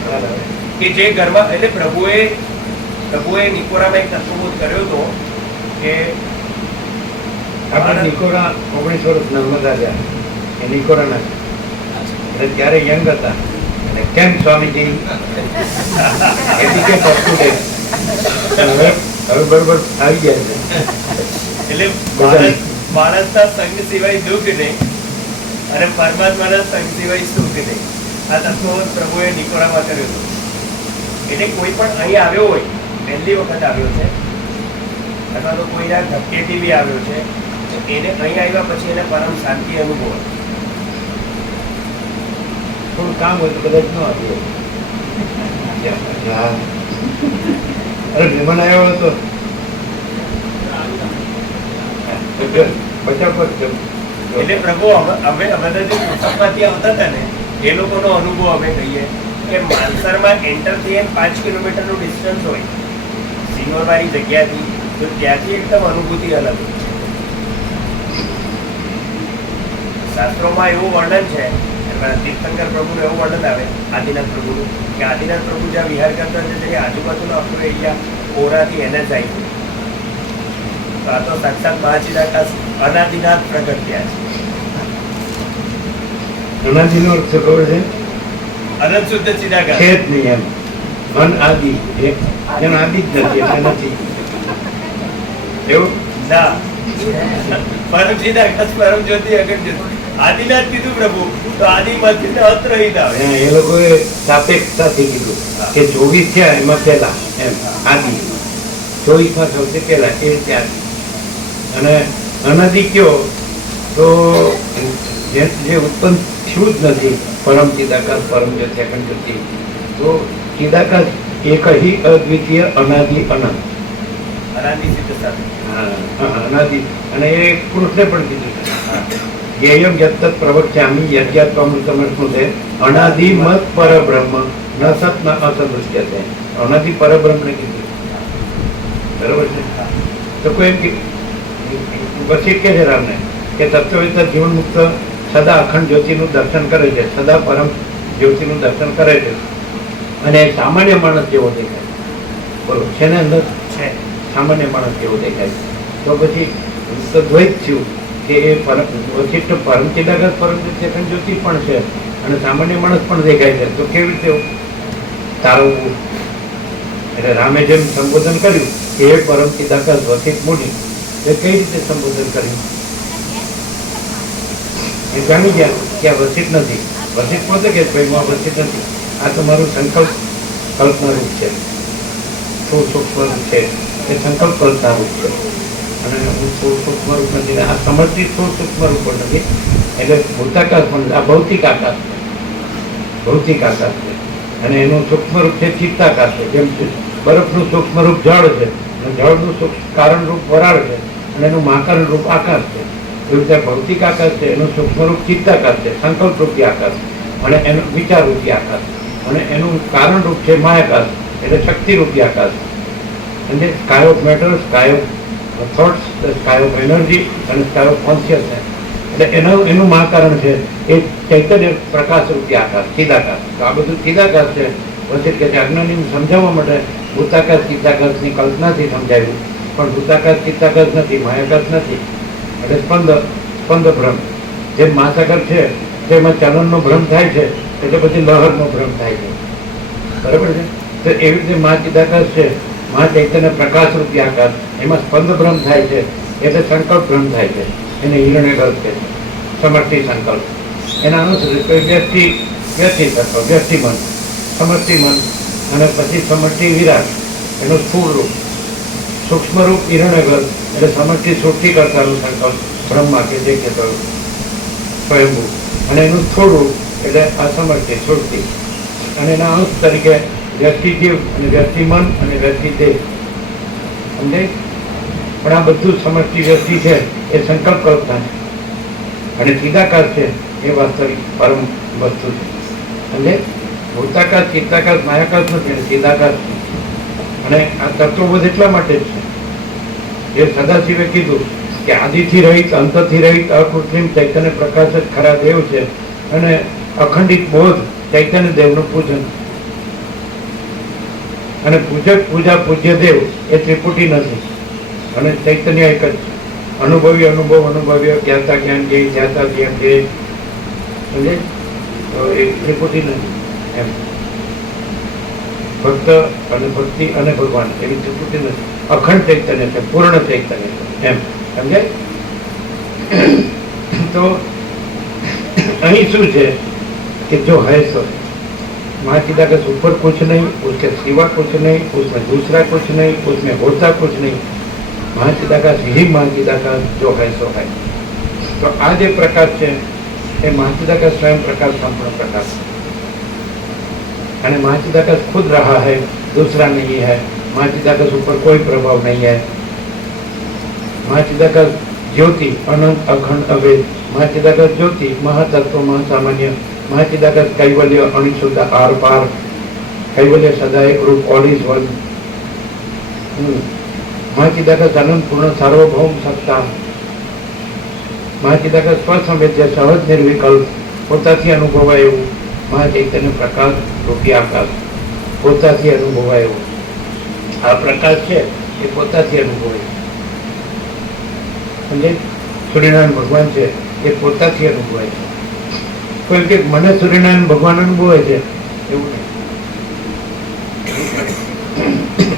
કે જે ઘરમાં, એટલે પ્રભુએ નિકોરામાં એક તત્વબોધ કર્યો હતો કે આપણે નિકોરા 19 વર્ષ નર્મદા ગયા, એ નિકોરાના એટલે ત્યારે યંગ હતા. અને કેમ સ્વામીજી એથી કે સ્ટુડન્ટ હવે બરોબર આવી ગયા છે. એટલે માણસના સંગ સિવાય દુઃખ નહીં અને પરમાત્માના સંગ સિવાય સુખ નહીં. આ તત્વબોધ પ્રભુએ નિકોરામાં કર્યો હતો. એટલે કોઈ પણ અહીં આવ્યો હોય, પહેલી વખત આવ્યો છે અથવા તો કોઈના ધક્કેથી બી આવ્યો છે, એને અહીં આવ્યા પછી એને પરમ શાંતિ અનુભવ. થોડું કામ હોય તો કદાચ ન આવ્યો. અરે મહેમાન આવ્યો હતો બચાવ પર. એટલે પ્રભુ અમે બધા જે પુસ્તકમાંથી આવતા હતા ને, એ લોકોનો અનુભવ અમે કહીએ કે માલસરમાં એન્ટર થઈએ 5 કિલોમીટરનું ડિસ્ટન્સ હોય સિનોરવાળી જગ્યાથી, તો ત્યાંથી એકદમ અનુભૂતિ અલગ. શાસ્ત્રોમાં એવું વર્ણન છે, તીર્થંકર પ્રભુનું એવું વર્ણન આવે આદિનાથ પ્રભુનું, કે આદિનાથ પ્રભુ જ્યાં વિહાર કરતા છે તેની આજુબાજુનો આખો એરિયા ઓરાથી એને જાય છે. તો આ તો સાક્ષાત મહાચિદાકાશ અનાદિનાથ પ્રગટ થયા છે. અનાદિનો અર્થ શું ખબર છે? અનંત શુદ્ધ ચિદાકાશ છે જ નહીં એમ. અનાદિ એનો આદિ જ નથી, એટલે નથી એવું ના. પરમ ચિદાકાશ, પરમ જ્યોતિ, અગમ જ્યોતિ, આદિનાથ કીધું પ્રભુ, તો આદિમાંથી અંત રહિત આવે. એ લોકોએ સાપેક્ષતાથી કીધું કે 24 થયા એમાં પહેલા એમ આદિ, 24માં સૌથી પહેલા એ રીતે આદિ. અને અનાદિ કયો તો જે ઉત્પન્ન થયું જ નથી, પરમ ચિદાકાશ, પરમ જ્યોતિ, અખંડ જ્યોતિ. તો ચિદાકાશ એક ही અદ્વિતીય અનાદિ અનંત. અનાદિ સિદ્ધ સાથે અનાદિ. અને એ પુરુષને પણ કીધું છે, યેયમ યત્તત પ્રવક્ષ્યામિ યજ્ઞાત્વામૃતમસ્મૃ છે અનાદિમત પરબ્રહ્મ ન સત ન અસદૃશ્યતે. અનાદિ પરબ્રહ્મને કીધું, બરોબર છે. તો કોઈ એમ કે વસિષ્ઠ કે છે રામને કે તત્વવેત્તા જીવન મુક્ત સદા અખંડ જ્યોતિનું દર્શન કરે છે, સદા પરમ જ્યોતિનું દર્શન કરે છે, અને સામાન્ય માણસ જેવો દેખાય. બરોબર છે ને? અંદર છે સામાન્ય માણસ જેવો દેખાય. તો પછી તો દ્વૈત થયું કે એ વશિષ્ઠ પરમ ચિદાકાશ પરમ જ્યોતિ પણ છે અને સામાન્ય માણસ પણ દેખાય છે. તો કેવી રીતે તારવવું? એટલે રામે જેમ સંબોધન કર્યું કે હે પરમ ચિદાકાશ વશિષ્ઠ મુનિ, એ કઈ રીતે સંબોધન કર્યું? એ જાણી ગયા કે આ વશિષ્ઠ નથી. વશિષ્ઠ પોતે કે ભાઈ હું આ વશિષ્ઠ નથી, આ તો મારું સંકલ્પ કલ્પના રૂપ છે, શું સૂક્ષ્મ રૂપ છે, એ સંકલ્પ કલ્પના રૂપ છે. અને હું થોડું સૂક્ષ્મ રૂપ નથી, આ સમજથી થોડું સૂક્ષ્મ રૂપ પણ નથી. એટલે ભૂતાકાશ પણ આ ભૌતિક આકાશ છે, ભૌતિક આકાશ છે. અને એનું સૂક્ષ્મ રૂપ છે ચિત્તાકાશ છે. જેમ બરફનું સૂક્ષ્મ રૂપ જળ છે અને જળનું કારણ રૂપ વરાળ છે અને એનું મહાકારણ રૂપ આકાશ છે. એવી રીતે ભૌતિક આકાશ છે, એનું સૂક્ષ્મ રૂપ ચિત્તાકાશ છે, સંકલ્પ રૂપી આકાશ, અને એનું વિચાર રૂપી આકાશ, અને એનું કારણ રૂપ છે માયાકાશ, એટલે શક્તિ રૂપી આકાશ. અને sky of matter, sky of thoughts, sky of energy અને સ્કાય ઓફ કોન્શિયસનેસ. એટલે એનું મહાકારણ છે એ ચૈતન્ય પ્રકાશ રૂપી આકાશ, ચિદાકાશ. તો આ બધું ચિદાકાશ છે. પછી કે અજ્ઞાની સમજાવવા માટે ભૂતાકાશ ચિત્તાકાશની કલ્પનાથી સમજાવ્યું, પણ ભૂતાકાશ ચિત્તાકાશ નથી, માયાકાશ નથી. એટલે સ્પંદ ભ્રમ. જેમ મહાસાગર છે તેમાં ચલનનો ભ્રમ થાય છે, એટલે પછી લહરનો ભ્રમ થાય છે, બરાબર છે. તો એવી રીતે મહા ચિદાકાશ છે, મહા ચૈતન્ય પ્રકાશ રૂપી આકાશ, એમાં સ્પંદ ભ્રમ થાય છે, એટલે સંકલ્પ ભ્રમ થાય છે. એને હિરણ્ય ગર્ભ છે, સમર્થિ સંકલ્પ. એના અનુસરી વ્યક્તિ સંકલ્પ, વ્યક્તિ મન, સમર્થિ મન, અને પછી સમર્થિ વિરાટ, એનું સ્થૂળ રૂપ. સૂક્ષ્મરૂપ હિરણ્યગર્ભ એટલે સમષ્ટિ સૃષ્ટિ કરતાનો સંકલ્પ બ્રહ્મા કે જે કહેતો સ્વયંભૂ, અને એનું થોડું એટલે અસમર્થ્ય સૃષ્ટિ, અને એના અંશ તરીકે વ્યક્તિ જીવ અને વ્યક્તિ મન અને વ્યક્તિ દેહ. સમજે? પણ આ બધું સમષ્ટિ વ્યક્તિ છે એ સંકલ્પ કલ્પના છે, અને ચિદાકાશ છે એ વાસ્તવિક પરમ વસ્તુ છે. સમજે? ભૂતાકાશ, ચિત્તાકાશ, માયાકાશ નથી, અને ચિદાકાશ છે. અને આ તત્વબોધ એટલા માટે જ છે જે સદાશિવે કીધું કે આદિથી રહિત, અંતથી રહિત, અકૃત્રિમ ચૈતન્ય પ્રકાશ જ ખરા દેવ છે, અને અખંડિત બોધ ચૈતન્ય દેવનું પૂજન. અને પૂજક પૂજા પૂજ્ય દેવ એ ત્રિપુટી નથી, અને ચૈતન્ય એક જ છે. અનુભવી અનુભવ, અનુભવ્ય જ્ઞાતા જ્ઞાન જે જ્ઞાતા જ્ઞાન જે, સમજે? તો એ ત્રિપુટી નથી એમ. ભક્ત અને ભક્તિ અને ભગવાન એવી ત્રિપુટી નથી, અખંડ ચૈતન્ય છે, પૂર્ણ ચૈતન્ય છે એમ. સમજાય? તો અહીં શું છે कि जो है सो माँ चिदाकाश ऊपर कुछ नहीं, उसके सिवा कुछ नहीं, उसमें दूसरा कुछ नहीं, उसमें होता कुछ नहीं. माँ चिदाकाश ही माँ चिदाकाश जो है सो है. तो आज ये प्रकाश है ये माँ चिदाकाश स्वयं प्रकाश, संपूर्ण प्रकाश, અને માँ चिदाकाश खुद रहा है, दूसरा नहीं है. माँ चिदाकाश ऊपर कोई प्रभाव नहीं है. माँ चिदाकाश ज्योति अनंत अखंड अवेद. माँ चिदाकाश ज्योति महातत्व महासामान्य. माँ चिदाकाश कैवल्य अणिशुद्ध आर पार. कैवल्य सदा एक रूप, ऑल इज वन. माँ चिदाकाश अनंत पूर्ण सार्वभौम सत्ता. माँ चिदाकाश સ્વસંવેદ્ય સહજ નિર્વિકલ્પ, પોતાથી અનુભવાય એવું. મા ચૈતન્ય પ્રકાશ રૂપી આકાશ, પોતાથી અનુભવાય એવું. આ પ્રકાશ છે એ પોતાથી અનુભવાય. સમજે? સૂર્યનારાયણ ભગવાન છે એ પોતાથી અનુભવાય છે. કોઈ કે મને સૂર્યનારાયણ ભગવાન અનુભવાય છે એવું નહીં.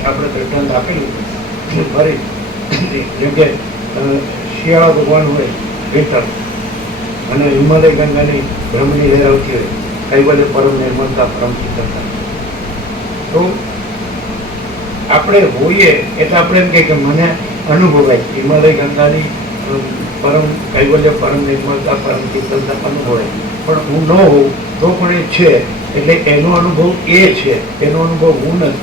આપણે દ્રષ્ટાંત આપેલું ફરી, જેમ કે શિયાળા ભગવાન હોય વિન્ટર, અને હિમાલય ગંગાની બ્રહ્મની લહેર આવતી હોય, કૈવલ્ય પરમ નિર્મળતા પરમ શીતળતા. તો આપણે હોઈએ એટલે આપણે એમ કે મને અનુભવાય હિમાલય ગંગાની પરમ કૈવલ્ય પરમ નિર્મળતા પરમ શીતળતા અનુભવાય. પણ હું ન હોઉં તો પણ એ છે, એટલે એનો અનુભવ એ છે, એનો અનુભવ હું નથી.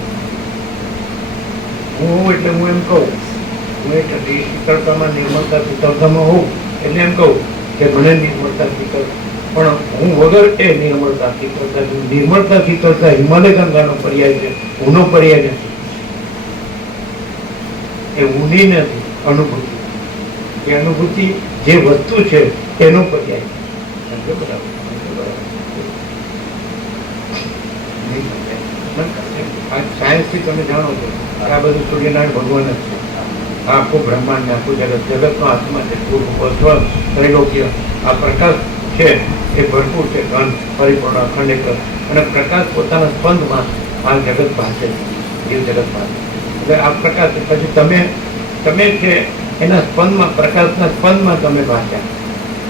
હું હોઉં એટલે હું એમ કહું, હું એ શીતળતામાં નિર્મળતા શીતળતામાં હોઉં એટલે એમ કહું કે મને નિર્મળતા શીતળ. પણ હું વગર એ નિર્મળતા શીતળતા, નિર્મળતા શીતળતા હિમાલય ગંગાનો પર્યાય છે, હુંનો પર્યાય નથી. એ ઊંડી નથી અનુભૂતિ. એ અનુભૂતિ જે વસ્તુ છે એનો પર્યાય. સાયન્સથી તમે જાણો છો આ બધું સૂર્યનારાયણ ભગવાન જ છે. આ આખું બ્રહ્માંડ, આખું જગત, જગતનો આત્મા છે, ત્રૈલોક્ય. આ પ્રકાશ છે એ ભરપૂર છે, ઘન પરિપૂર્ણ અખંડિત, અને પ્રકાશ પોતાના સ્પંદમાં આ જગત ભાષે, જીવ જગત ભાષે. એટલે આ પ્રકાશ છે. પછી તમે છે એના સ્પંદમાં, પ્રકાશના સ્પંદમાં તમે ભાષ્યા,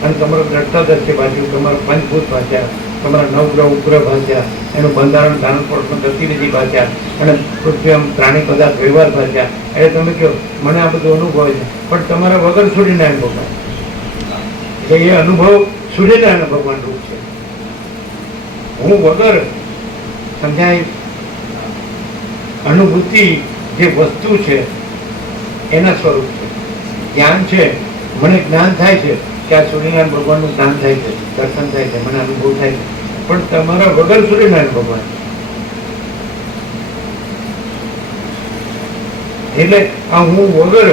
અને તમારો દ્રષ્ટાદર્શી ભાષ્યું, તમારો પંચભૂત ભાષ્યા, તમારા નવગ્રહ ઉપગ્રહ ભાષ્યા, એનું બંધારણ ધારણ પોષણ ગતિવિધિ ભાષ્યા, અને પૃથ્વી આમ પ્રાણી પદાર્થ વ્યવહાર ભાષ્યા. એટલે તમે કહો મને આ બધું અનુભવ છે, પણ તમારા વગર સૂર્યનારાયણ ભગવાન, એટલે એ અનુભવ સૂર્યનારાયણ ભગવાન રૂપ છે. હું વગર સમજાય અનુભૂતિ જે વસ્તુ છે એના સ્વરૂપ છે. જ્ઞાન છે, મને જ્ઞાન થાય છે કે આ સૂર્યનારાયણ ભગવાનનું જ્ઞાન થાય છે, દર્શન થાય છે, મને અનુભવ થાય છે, પણ તમારા વગર સૂર્યનારાયણ ભગવાન. એટલે આ હું વગર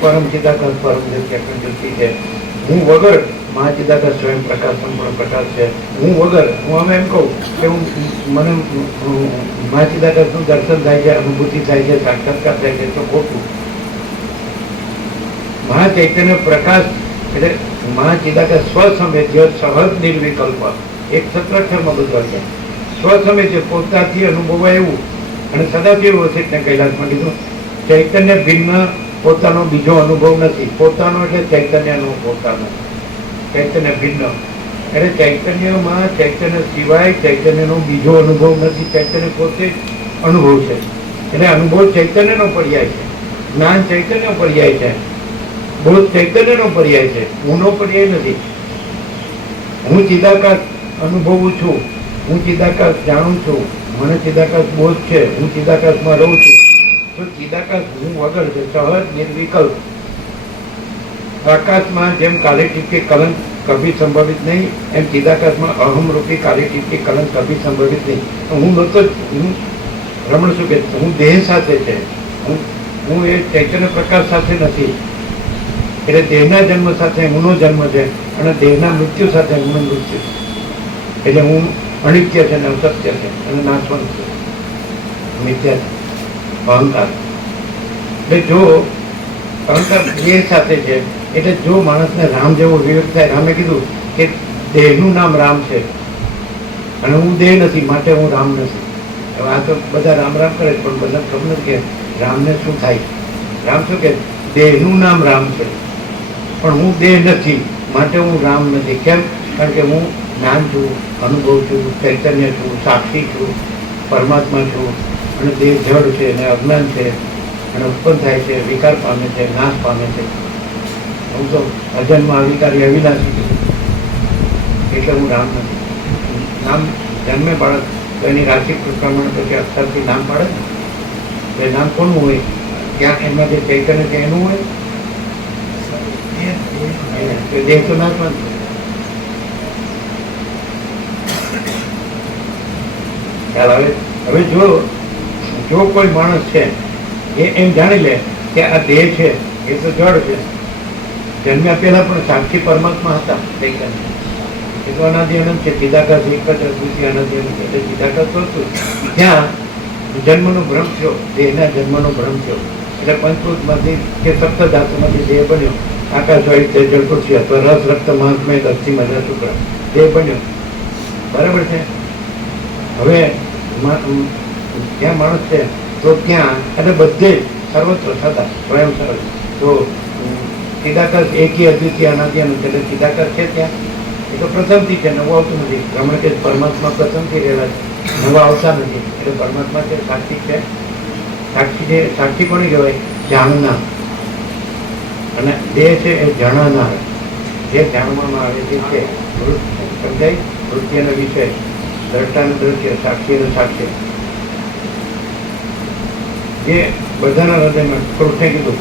પરમ ચિદાકાશ પરમ જ્યોતિ છે, હું વગર મહા ચિદાકાશ સ્વયં પ્રકાશ સંપૂર્ણ પ્રકાશ છે. હું વગર, હું અમે એમ કહું કે હું મને મહા ચિદાકાશનું દર્શન થાય છે, અનુભૂતિ થાય છે, સાક્ષાત્કાર થાય છે, તો ખોટું. મહા ચૈતન્ય પ્રકાશ એટલે મહા ચિદાકાશ સ્વસંવેદ્ય સહજ નિર્વિકલ્પ, એક સત્રાક્ષરમાં બધું આવી જાય. સ્વસંવેદ્ય પોતાથી અનુભવાય એવું, અને સદાથી એવું હશે એટલે કૈલાસમાં કીધું ચૈતન્ય ભિન્ન, પોતાનો બીજો અનુભવ નથી. પોતાનો એટલે ચૈતન્યનો પોતાનો, ચૈતન્ય ભિન્ન એટલે ચૈતન્યમાં ચૈતન્ય સિવાય ચૈતન્યનો બીજો અનુભવ નથી. ચૈતન્ય પોતે જ અનુભવ છે, એટલે અનુભવ ચૈતન્યનો પર્યાય છે. જ્ઞાન ચૈતન્ય પર્યાય છે, બોધ ચૈતન્યનો પર્યાય છે, હુંનો પર્યાય નથી. હું ચિદાકાશ અનુભવું છું, હું ચિદાકાશ જાણું છું, મને ચિદાકાશ બોધ છે, હું ચિદાકાશમાં રહું છું. તો ચિદાકાશ હું વગર છે, સહજ નિર્વિકલ્પ. આકાશમાં જેમ કાલી ટીપકી કલંક કભી સંભવિત નહીં, એમ ચિદાકાશમાં અહમ રૂપી કાલી ટીપકી કલંક કભી સંભવિત નહીં. હું નહોતો જ, હું રમણ શું કે હું દેહ સાથે છે, હું એ ચૈતન્ય પ્રકાશ સાથે નથી. એટલે દેહના જન્મ સાથે હુંનો જન્મ છે અને દેહના મૃત્યુ સાથે હુંનું મૃત્યુ. એટલે હું અનિત્ય છે ને અસત્ય છે અને નાશવંત છે, મિથ્યા છે, અહંકાર. એટલે જો અહંકાર દેહ સાથે છે, એટલે જો માણસને રામ જેવો વિવેક થાય, રામે કીધું કે દેહનું નામ રામ છે અને હું દેહ નથી માટે હું રામ નથી. હવે આ તો બધા રામ રામ કરે પણ બધા ખબર નથી કે રામને શું થાય. રામ શું કે દેહનું નામ રામ છે પણ હું દેહ નથી માટે હું રામ નથી. કેમ? કારણ કે હું જ્ઞાન છું, અનુભવ છું, ચૈતન્ય છું, સાક્ષી છું, પરમાત્મા છું અને દેહ જડ છે અને અજ્ઞાન છે અને ઉત્પન્ન થાય છે, વિકાર પામે છે, નાશ પામે છે. હું તો અજન્મ અવિકારી અવિનાશી છું એટલે હું રામ નથી. નામ જન્મે બાળક તો એની રાશિ પ્રમાણે પછી અક્ષરથી નામ પાડે ને, તો એ નામ કોનું હોય? ત્યાં એમાં જે ચૈતન્ય છે એનું હોય. દેહ તો નાશવંત છે. ખ્યાલ આવે? હવે જો કોઈ માણસ છે એ એમ જાણી લે કે આ દેહ છે એ તો જડ છે, જન્મ્યા પહેલા પણ સાક્ષી પરમાત્મા હતા, ચૈતન્ય એ તો અનાદિ અનંત છે, ચિદાકાશ એક જ અદ્વિતીય અનાદિ અનંત. એટલે ચિદાકાશ તો શું? ત્યાં જન્મનો ભ્રમ થયો, દેહના જન્મનો ભ્રમ થયો. એટલે પંચભૂતમાંથી કે સપ્ત ધાતુમાંથી દેહ બન્યો, આકાશ વાયુ તેજ જળ પૃથ્વી અથવા રસ રક્ત માંસમય અસ્થિ મજા શુક્ર દેહ બન્યો. બરાબર છે? હવે જ્યાં માણસ છે તો ત્યાં એટલે બધે સર્વત્ર સદા સ્વયં સર્વ. તો ચિદાકાશ એકી અદ્વિતીય અનાદિ અનંત એટલે ચિદાકાશ છે ત્યાં. એ તો પ્રથમથી છે, નવું આવતું નથી. રમણ કે પરમાત્મા પ્રથમથી રહેલા છે, નવા આવતા નથી. એટલે પરમાત્મા છે, સાક્ષી છે. સાક્ષી છે, સાક્ષી કોને કહેવાય? જાણનાર. અને દેહ છે એ જાણનાર, જે જાણવામાં આવે છે. સમજાય? વૃત્તિનો વિષય, દ્રષ્ટાનું દ્રશ્ય, સાક્ષીનું સાક્ષ્ય. એ બધાના હૃદયમાં કૃષ્ણે કીધું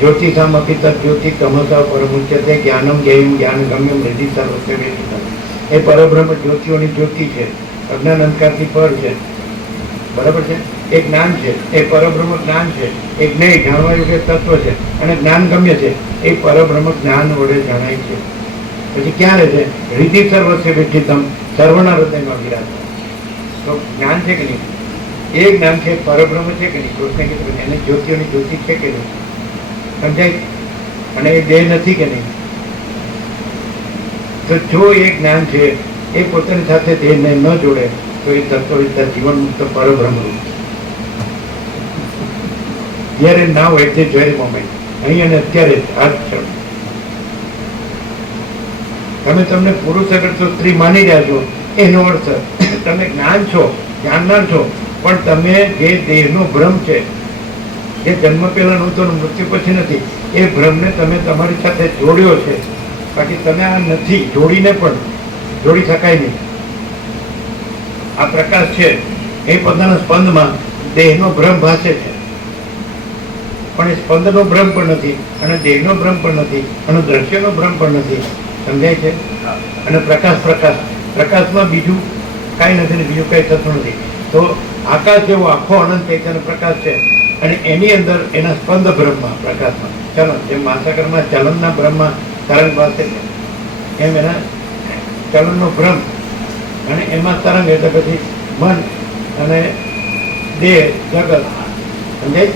જ્યોતિષામપી તદ જ્યોતિ તમસા પરમુચ્યતે જ્ઞાનમ જ્ઞેયમ જ્ઞાન ગમ્યમ હૃદિ સર્વસ્ય વેદિતમ. એ પરબ્રહ્મ જ્યોતિઓની જ્યોતિ છે, અજ્ઞાન અંધકારથી પર છે. બરાબર છે? એ જ્ઞાન છે, એ પરબ્રહ્મ જ્ઞાન છે. એ જ્ઞેય જાણવા યોગ્ય તત્વ છે અને જ્ઞાન ગમ્ય છે. એ પરબ્રહ્મ જ્ઞાન વડે જણાય છે. પછી ક્યાં રહે છે? હૃદિ સર્વસ્ય વેદિતમ, સર્વના હૃદયમાં વિરાજ. તો જ્ઞાન છે કે નહીં? એ જ્ઞાન છે, પરબ્રહ્મ છે કે નહીં? કૃષ્ણ કીધું એને જ્યોતિઓની જ્યોતિ છે કે નહીં? સમજાય? અને એ દેહ નથી કે નહીં? તો જો એ જ્ઞાન છે એ પોતાની સાથે દેહને ન જોડે તો એ તત્વવિદ્યા જીવન મુક્ત પરબ્રહ્મ રૂપ. જ્યારે નાવ એટ ધ વેરી મોમેન્ટ, અહીં અને અત્યારે આ જ ક્ષણ. તમને પુરુષ અગર તો સ્ત્રી માની રહ્યા છો એનો અર્થ તમે જ્ઞાન છો, જાણનાર છો, પણ તમે જે દેહનો ભ્રમ છે, જે જન્મ પહેલા નહોતો મૃત્યુ પછી નથી, એ ભ્રમને તમે તમારી સાથે જોડ્યો છે. બાકી તમે આ નથી, જોડીને પણ જોડી શકાય નહીં. આ પ્રકાશ છે એ પોતાના સ્પંદમાં દેહનો ભ્રમ ભાસે છે, પણ એ સ્પંદનો ભ્રમ પણ નથી અને દેહનો ભ્રમ પણ નથી અને દ્રશ્યનો ભ્રમ પણ નથી. સમજાય છે? અને પ્રકાશમાં બીજું કાંઈ નથી ને બીજું કાંઈ થતું નથી. તો આકાશ જેવો આખો અનંત ચૈતન્ય પ્રકાશ છે અને એની અંદર એના સ્પંદ બ્રહ્મમાં, પ્રકાશમાં ચલન, જેમ મહાસાગરમાં ચલનના બ્રહ્મમાં તરંગ પાસે છે, એમ એના ચલનનો ભ્રમ અને એમાં તરંગ એટલે પછી મન અને દેહ જગત. સમજાય?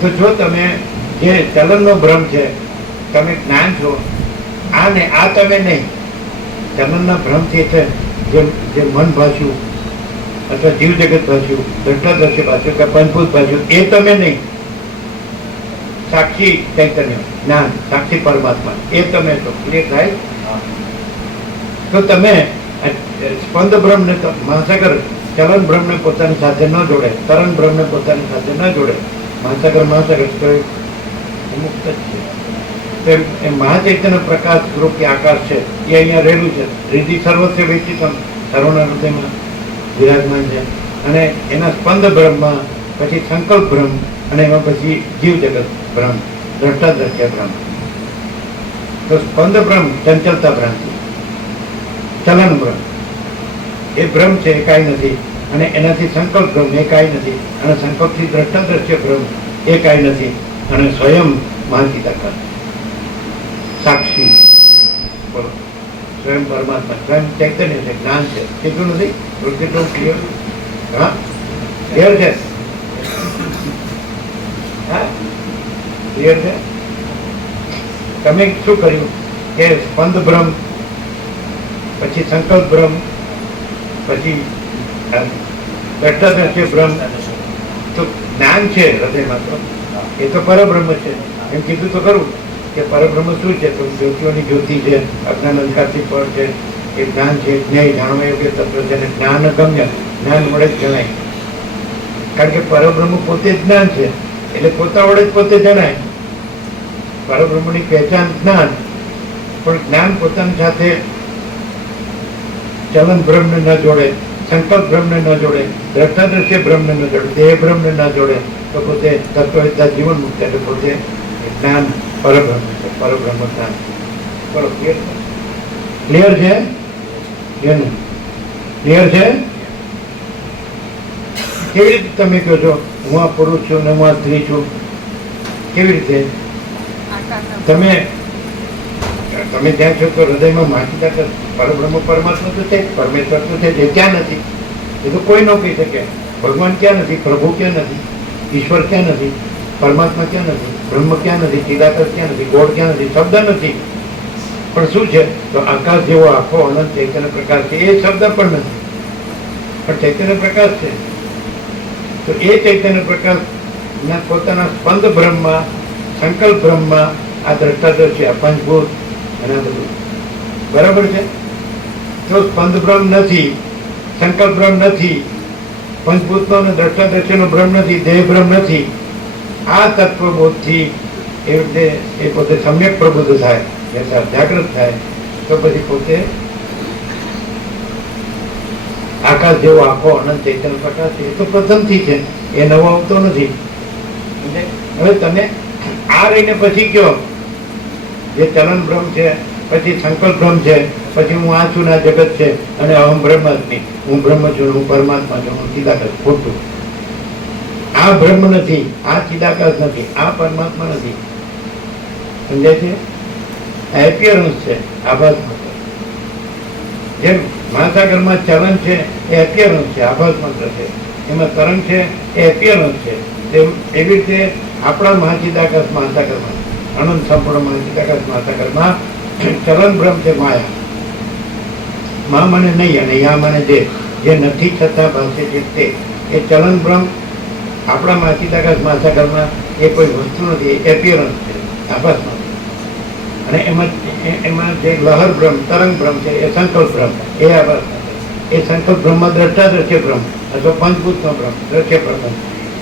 તો જો તમે જે ચલનનો ભ્રમ છે, તમે જ્ઞાન છો, આ ને આ તમે નહીં. ચલનના ભ્રમથી છે જે મન ભાષ્યું અથવા જીવ જગત ભાષ્યું, દ્રષ્ટાદ્રશ્ય ભાષ્યું કે પંચભૂત ભાષ્યું, એ તમે નહીં. સાક્ષી ચૈતન્ય જ્ઞાન, સાક્ષી પરમાત્મા, એ તમે છો. ક્લિયર થાય? તો તમે સ્પંદ બ્રહ્મને, મહાસાગર ચલન બ્રહ્મને પોતાની સાથે ન જોડે, તરંગ બ્રહ્મને પોતાની સાથે ન જોડે, મહાસાગર તો મુક્ત જ છે. તેમ એ મહાચૈતન્ય પ્રકાશ રૂપ જે આકાશ છે એ અહીંયા રહેલું છે. રીતિ સર્વસ્વ વ્યક્તિત્વ સર્વના હૃદયમાં વિરાજમાન છે. અને એના સ્પંદ બ્રહ્મમાં પછી સંકલ્પ બ્રહ્મ અને એમાં પછી જીવ જગત બ્રહ્મ, દ્રષ્ટા દ્રશ્ય બ્રહ્મ. તો સ્પંદ બ્રહ્મ ચંચલતા ભ્રાંતિ, ચલન બ્રહ્મ એ બ્રહ્મ છે, એ કાંઈ નથી. અને એનાથી સંકલ્પ બ્રહ્મ એ કાંઈ નથી. અને સંકલ્પથી દ્રષ્ટા દ્રશ્ય બ્રહ્મ એ કાંઈ નથી. અને સ્વયં મહાચિદાકાર સાક્ષી, બોલો, સ્વયં પરમાત્મા, સ્વયં ચૈતન્ય છે, જ્ઞાન છે. કેટલું નથી? કેટલું ક્લિયર? હા, ક્લિયર છે? હા, ક્લિયર છે? તમે શું કર્યું કે સ્પંદ બ્રહ્મ, પછી સંકલ્પ બ્રહ્મ, પછી દ્રષ્ટાદ્રશ્ય બ્રહ્મ, તો જ્ઞાન છે હૃદયમાં, તો એ તો પરબ્રહ્મ છે. એમ કીધું તો ખરું કે પરબ્રહ્મ શું છે? તો જ્યોતિઓની જ્યોતિ છે, અજ્ઞાન અંધકારથી પર છે, એ જ્ઞાન છે, જ્ઞેય જાણવા યોગ્ય તત્વ છે. અને જ્ઞાન ગમ્ય, જ્ઞાન વડે જ જણાય. કારણ કે પરબ્રહ્મ પોતે જ જ્ઞાન છે, એટલે પોતા વડે જ પોતે જણાય. પરબ્રહ્મની પહેચાન જ્ઞાન, પણ જ્ઞાન પોતાની સાથે ચલન બ્રહ્મને ન જોડે, સંકલ્પ બ્રહ્મને ન જોડે, દ્રષ્ટાદ્રશ્ય બ્રહ્મને ન જોડે, દેહ બ્રહ્મને ન જોડે, તો પોતે તત્વવિદ્યા જીવન મુક્ત, એટલે પોતે જ્ઞાન પરબ્રહ્મ છે, પરબ્રહ્મ જ્ઞાન. બરો ક્લિયર છે? ક્લિયર છે? ક્લિયર છે? કેવી રીતે તમે કહો છો હું આ પુરુષ છું ને હું આ સ્ત્રી છું? કેવી રીતે? તમે ત્યાં છો તો હૃદયમાં માહિતી પરબ્રહ્મ પરમાત્મા તો છે, પરમેશ્વર તો છે, જે ક્યાં નથી એ તો કોઈ ન કહી શકે. ભગવાન ક્યાં નથી, પ્રભુ ક્યાં નથી, ઈશ્વર ક્યાં નથી, પરમાત્મા ક્યાં નથી, બ્રહ્મ ક્યાં નથી, ચિદાકાશ ક્યાં નથી, ગોળ ક્યાં નથી, શબ્દ નથી. પણ શું છે? તો આકાશ જેવો આખો અનંત ચૈતન્ય પ્રકાશ છે, એ શબ્દ પણ નથી, પણ ચૈતન્ય પ્રકાશ છે. તો એ ચૈતન્ય પ્રકાશ ના પોતાના સ્પંદ બ્રહ્મમાં, સંકલ્પ બ્રહ્મમાં આ દ્રષ્ટાદ્રશ્ય, આ પંચભૂત અને આ બધું બરાબર છે. તો સ્પંદ બ્રહ્મ નથી, સંકલ્પ બ્રહ્મ નથી, પંચભૂતનો અને દ્રષ્ટાદ્રશ્યનો બ્રહ્મ નથી, દેહ બ્રહ્મ નથી. આ તત્વબોધથી એ રીતે એ પોતે સમ્યક પ્રબુદ્ધ થાય, જાગૃત થાય, તો પછી પોતે આકાશ જેવો આખો અનંત ચૈતન્ય પ્રકાશ છે. એ તો પ્રથમથી છે, એ નવો આવતો નથી. હવે તમે આ રહીને પછી કયો જે ચલન બ્રહ્મ છે, પછી સંકલ્પ બ્રહ્મ છે, પછી હું આ છું ને આ જગત છે, અને અહમ બ્રહ્માસ્મિ, હું બ્રહ્મ છું, હું પરમાત્મા છું, હું ચિદાકાશ. ખોટું. આ બ્રહ્મ નથી, આ ચિદાકાશ નથી, આ પરમાત્મા નથી. સમજાય છે? આ એપિયરન્સ છે, આભાસ માત્ર. જેમ મહાસાગરમાં ચલન છે એ એપિયરન્સ છે, આભાસ માત્ર છે. એમાં તરંગ છે એ એપિયરન્સ છે. એવી રીતે આપણા મહાચિદાકાશ મહાસાગરમાં, અનંત સંપૂર્ણ મહાચિદાકાશ મહાસાગરમાં ચલન બ્રહ્મ છે માયા. માં મને નહીં અને યા મને જે નથી છતાં ભાષે છે તે, એ ચલન બ્રહ્મ આપણા મહાચિદાકાશ મહાસાગરમાં એ કોઈ વસ્તુ નથી, એ એપિયરન્સ છે, આભાસ માત્ર. અને એમાં જે લહર બ્રહ્મ, તરંગ બ્રહ્મ છે એ સંકલ્પ બ્રહ્મ, એ આભાસ માત્ર. એ સંકલ્પ બ્રહ્મમાં દ્રષ્ટા દ્રશ્ય બ્રહ્મ અથવા પંચભૂતનો બ્રહ્મ, દ્રશ્ય બ્રહ્મ,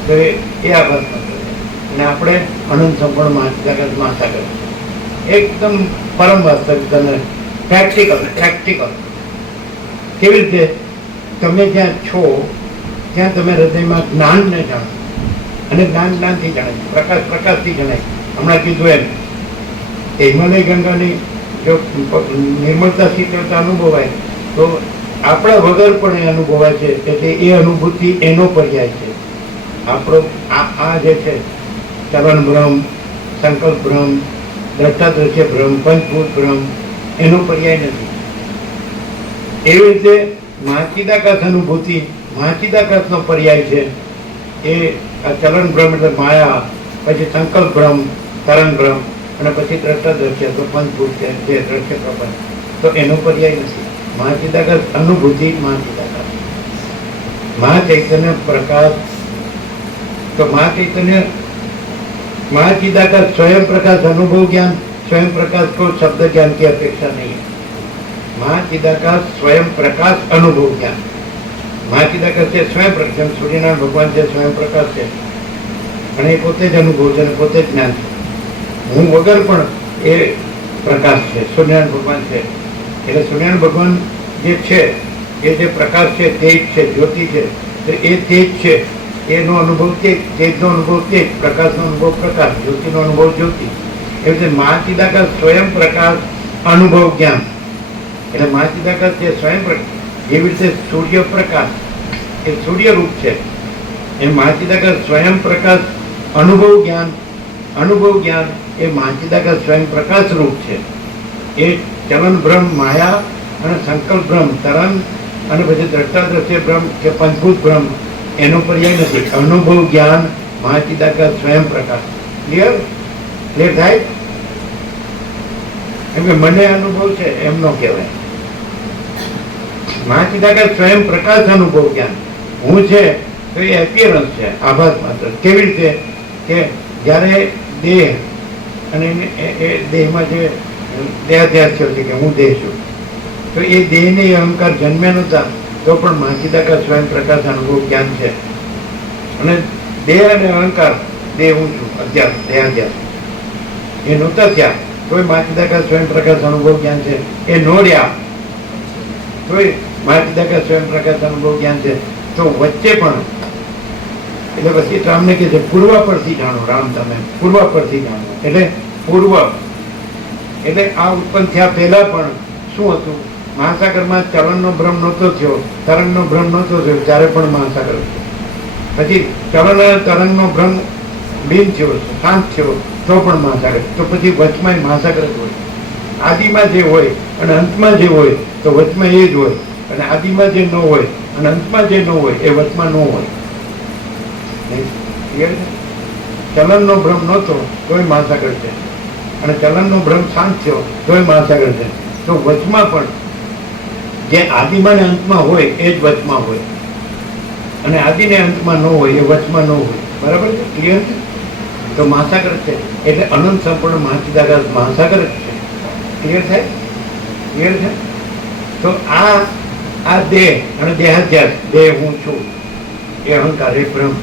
તો એ આભાસ માત્ર. અને આપણે અનંત સંપૂર્ણ મહાસાગર, એકદમ પરમ વાસ્તવિક અને પ્રેક્ટિકલ. કેવી રીતે? તમે જ્યાં છો ત્યાં તમે હૃદયમાં જ્ઞાનને જાણો, અને જ્ઞાનથી જણાય, પ્રકાશથી જણાય. હમણાં કીધું એમ કે હિમાલય ગંગાની જો નિર્મળતા શીતળતા અનુભવાય તો આપણા વગર પણ એ અનુભવાય છે. એટલે એ અનુભૂતિ એનો પર્યાય છે. આપણો આ જે છે ચલન બ્રહ્મ, સંકલ્પ બ્રહ્મ, દ્રષ્ટાદ્રશ્ય બ્રહ્મ, પંચભૂત બ્રહ્મ, એનો પર્યાય નથી. એવી રીતે મહાચિદાકાશ અનુભૂતિ, મહાચિદાકાશનો પર્યાય છે એ આ ચલન બ્રહ્મ એટલે માયા, પછી સંકલ્પ બ્રહ્મ, તરંગ બ્રહ્મ, અને પછી દ્રષ્ટાદ્રશ્ય તો પંચભૂત છે, જે દ્રશ્ય પ્રપંચ, તો એનો પર્યાય નથી. મહાચિદાકાશ અનુભૂતિ, મહાચિદાકાશ, મહાચૈતન્ય પ્રકાશ. તો મહાચિદાकाश स्वयं प्रकाश अनुभव ज्ञान, स्वयं प्रकाश को शब्द ज्ञान की अपेक्षा नहीं है. महाचिदाकाश स्वयं प्रकाश अनुभव ज्ञान. महाचिदाकाश से स्वयं प्रकाश, सूर्यनारायण भगवान से स्वयं प्रकाश है, અને એ પોતે જ અનુભવ છે અને પોતે જ જ્ઞાન છે. હું વગર પણ એ પ્રકાશ છે, સૂર્યનારાયણ ભગવાન છે. એટલે સૂર્યનારાયણ ભગવાન જે છે એ જે પ્રકાશ છે, તેજ છે, જ્યોતિ છે, તો એ તેજ છે, એનો અનુભવ તેજ, તેજનો અનુભવ તેજ, પ્રકાશનો અનુભવ પ્રકાશ, જ્યોતિનો અનુભવ જ્યોતિ. એ રીતે મહાચિદાકાશ સ્વયં પ્રકાશ અનુભવ જ્ઞાન. એટલે મહાચિદાકાશ જે સ્વયં પ્રકાશ, જેવી રીતે સૂર્ય પ્રકાશ એ સૂર્ય રૂપ છે, એ મહાચિદાકાશ સ્વયં પ્રકાશ અનુભવ જ્ઞાન, અનુભવ જ્ઞાન એ મહાચિદાકાશ સ્વયં પ્રકાશ રૂપ છે. એ ચલન ભ્રમ માયા અને સંકલ્પ ભ્રમ તરંગ અને પછી દ્રષ્ટા દ્રશ્ય ભ્રમ કે પંચભૂત ભ્રમ એનો પર્યાય નથી. અનુભવ જ્ઞાન મહાચિદાકાશ સ્વયં પ્રકાશ. ક્લિયર? ક્લિયર થાય? એમ કે મને અનુભવ છે એમ ન કહેવાય. મહાચિદાકાશ સ્વયં પ્રકાશ અનુભવ જ્ઞાન. હું છે તો એ એપિયરન્સ છે, આભાસ માત્ર. કેવી રીતે? કે જ્યારે દેહ અને એ દેહમાં જે દેહાધ્યાસ છે કે હું દેહ છું, તો એ દેહને એ અહંકાર જન્મ્યા નહોતા તો પણ મહાચિદાકાશ સ્વયં પ્રકાશ અનુભવ જ્ઞાન છે. અને દેહ અને અહંકાર, દેહ હું છું, અધ્યાસ, દેહાધ્યાસ એ નહોતા થયા તોય મહાચિદાકાશ સ્વયં પ્રકાશ અનુભવ જ્ઞાન છે. એ નો રહ્યા તોય મહાચિદાકાશ સ્વયં પ્રકાશ અનુભવ જ્ઞાન છે. તો વચ્ચે પણ એટલે પછી રામને કહે છે પૂર્વ પરથી જાણો. રામ તમે પૂર્વ પરથી જાણો. એટલે પૂર્વ એટલે આ ઉત્પન્ન થયા પહેલા પણ શું હતું? મહાસાગરમાં ચલનનો ભ્રમ નહોતો થયો, તરંગનો ભ્રમ નહોતો થયો, ત્યારે પણ મહાસાગર હતો. પછી ચલન અને તરંગનો ભ્રમ લીન થયો, શાંત થયો, તો પણ મહાસાગર. તો પછી વચમાં મહાસાગર જ હોય. આદિમાં જે હોય અને અંતમાં જે હોય તો વચમાં એ જ હોય. અને આદિમાં જે ન હોય અને અંતમાં જે ન હોય એ વચમાં ન હોય. ચલનનો ભ્રમ નહોતો તોય મહાસાગર છે, અને ચલનનો ભ્રમ શાંત થયો તોય મહાસાગર છે. તો વચમાં પણ જે આદિમાં ને અંતમાં હોય એ જ વચમાં હોય, અને આદિ ને અંતમાં ન હોય એ વચમાં ન હોય. બરાબર છે? ક્લિયર છે? તો મહાસાગર છે એટલે અનંત સંપૂર્ણ મહાચિદાકાશ મહાસાગર જ છે. ક્લિયર થાય? ક્લિયર છે? તો આ દેહ અને દેહાધ્યાસ, દેહ હું છું, એ અહંકાર, એ ભ્રમ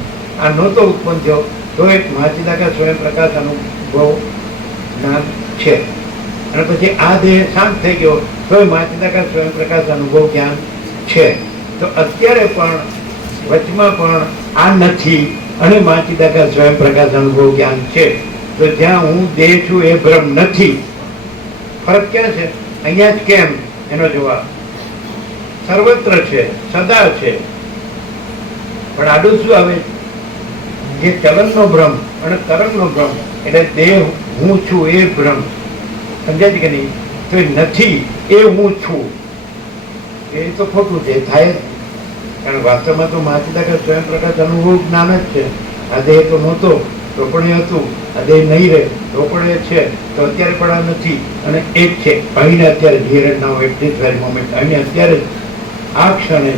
આ નહોતો ઉત્પન્ન થયો તો એક મહાચિદાકાશ સ્વયં પ્રકાશ અનુભવ જ્ઞાન છે. અને પછી આ દેહ શાંત થઈ ગયો તો મહાચિદાકાશ સ્વયં પ્રકાશ અનુભવ જ્ઞાન છે. તો અત્યારે પણ વચમાં પણ આ નથી અને મહાચિદાકાશ સ્વયં પ્રકાશ અનુભવ જ્ઞાન છે. તો જ્યાં હું દેહ છું એ ભ્રમ નથી. ફરક ક્યાં છે? અહીંયા જ કેમ? એનો જવાબ સર્વત્ર છે, સદા છે. પણ આડું શું આવે? જે ચલનનો ભ્રમ અને તરંગનો ભ્રમ એટલે દેહ હું છું એ ભ્રમ. સમજાય છે કે નહીં? તો એ નથી એ હું છું એ તો ખોટું છે, થાય જ. કારણ વાસ્તવમાં તો મહાચિદાકાશ સ્વયં પ્રકાશ અનુભવ જ્ઞાન જ છે. આ દેહ તો નહોતો તો પણ એ હતું, આ દેહ નહીં રહે તો પણ એ છે, તો અત્યારે પણ આ નથી અને એક છે. અહીંને અત્યારે here now at this very moment, અહીં અત્યારે આ ક્ષણે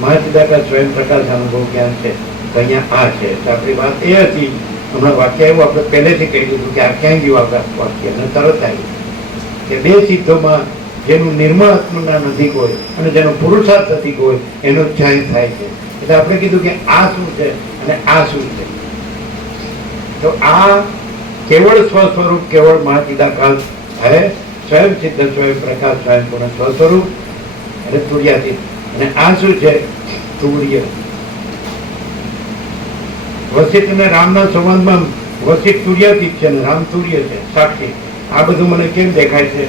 મહાચિદાકાશ સ્વયં પ્રકાશ અનુભવ જ્ઞાન છે. તો અહીંયા આ છે. તો આપણી વાત એ હતી, હમણાં વાક્ય એવું આપણે પહેલેથી કહી દીધું કે આ ક્યાં ગયું આપણા વાક્ય, અને તરત આવ્યું કે બે સિદ્ધોમાં જેનું નિર્મળ આત્મજ્ઞાન અધિક હોય અને જેનો પુરુષાર્થ અધિક હોય એનો જય થાય છે. એટલે આપણે કીધું કે આ શું છે અને આ શું છે. તો આ કેવળ સ્વસ્વરૂપ, કેવળ મહાચિદાકાશ હૈ, સ્વયં સિદ્ધ, સ્વયં પ્રકાશ, સ્વયં પૂર્ણ સ્વસ્વરૂપ એટલે તુર્યાતીત. અને આ શું છે? તુર્ય. વસિષ્ઠ અને રામના સંવાદમાં વસિષ્ઠ તુર્યાતીત છે અને રામ તુર્ય છે, સાક્ષી. આ બધું મને કેમ દેખાય છે?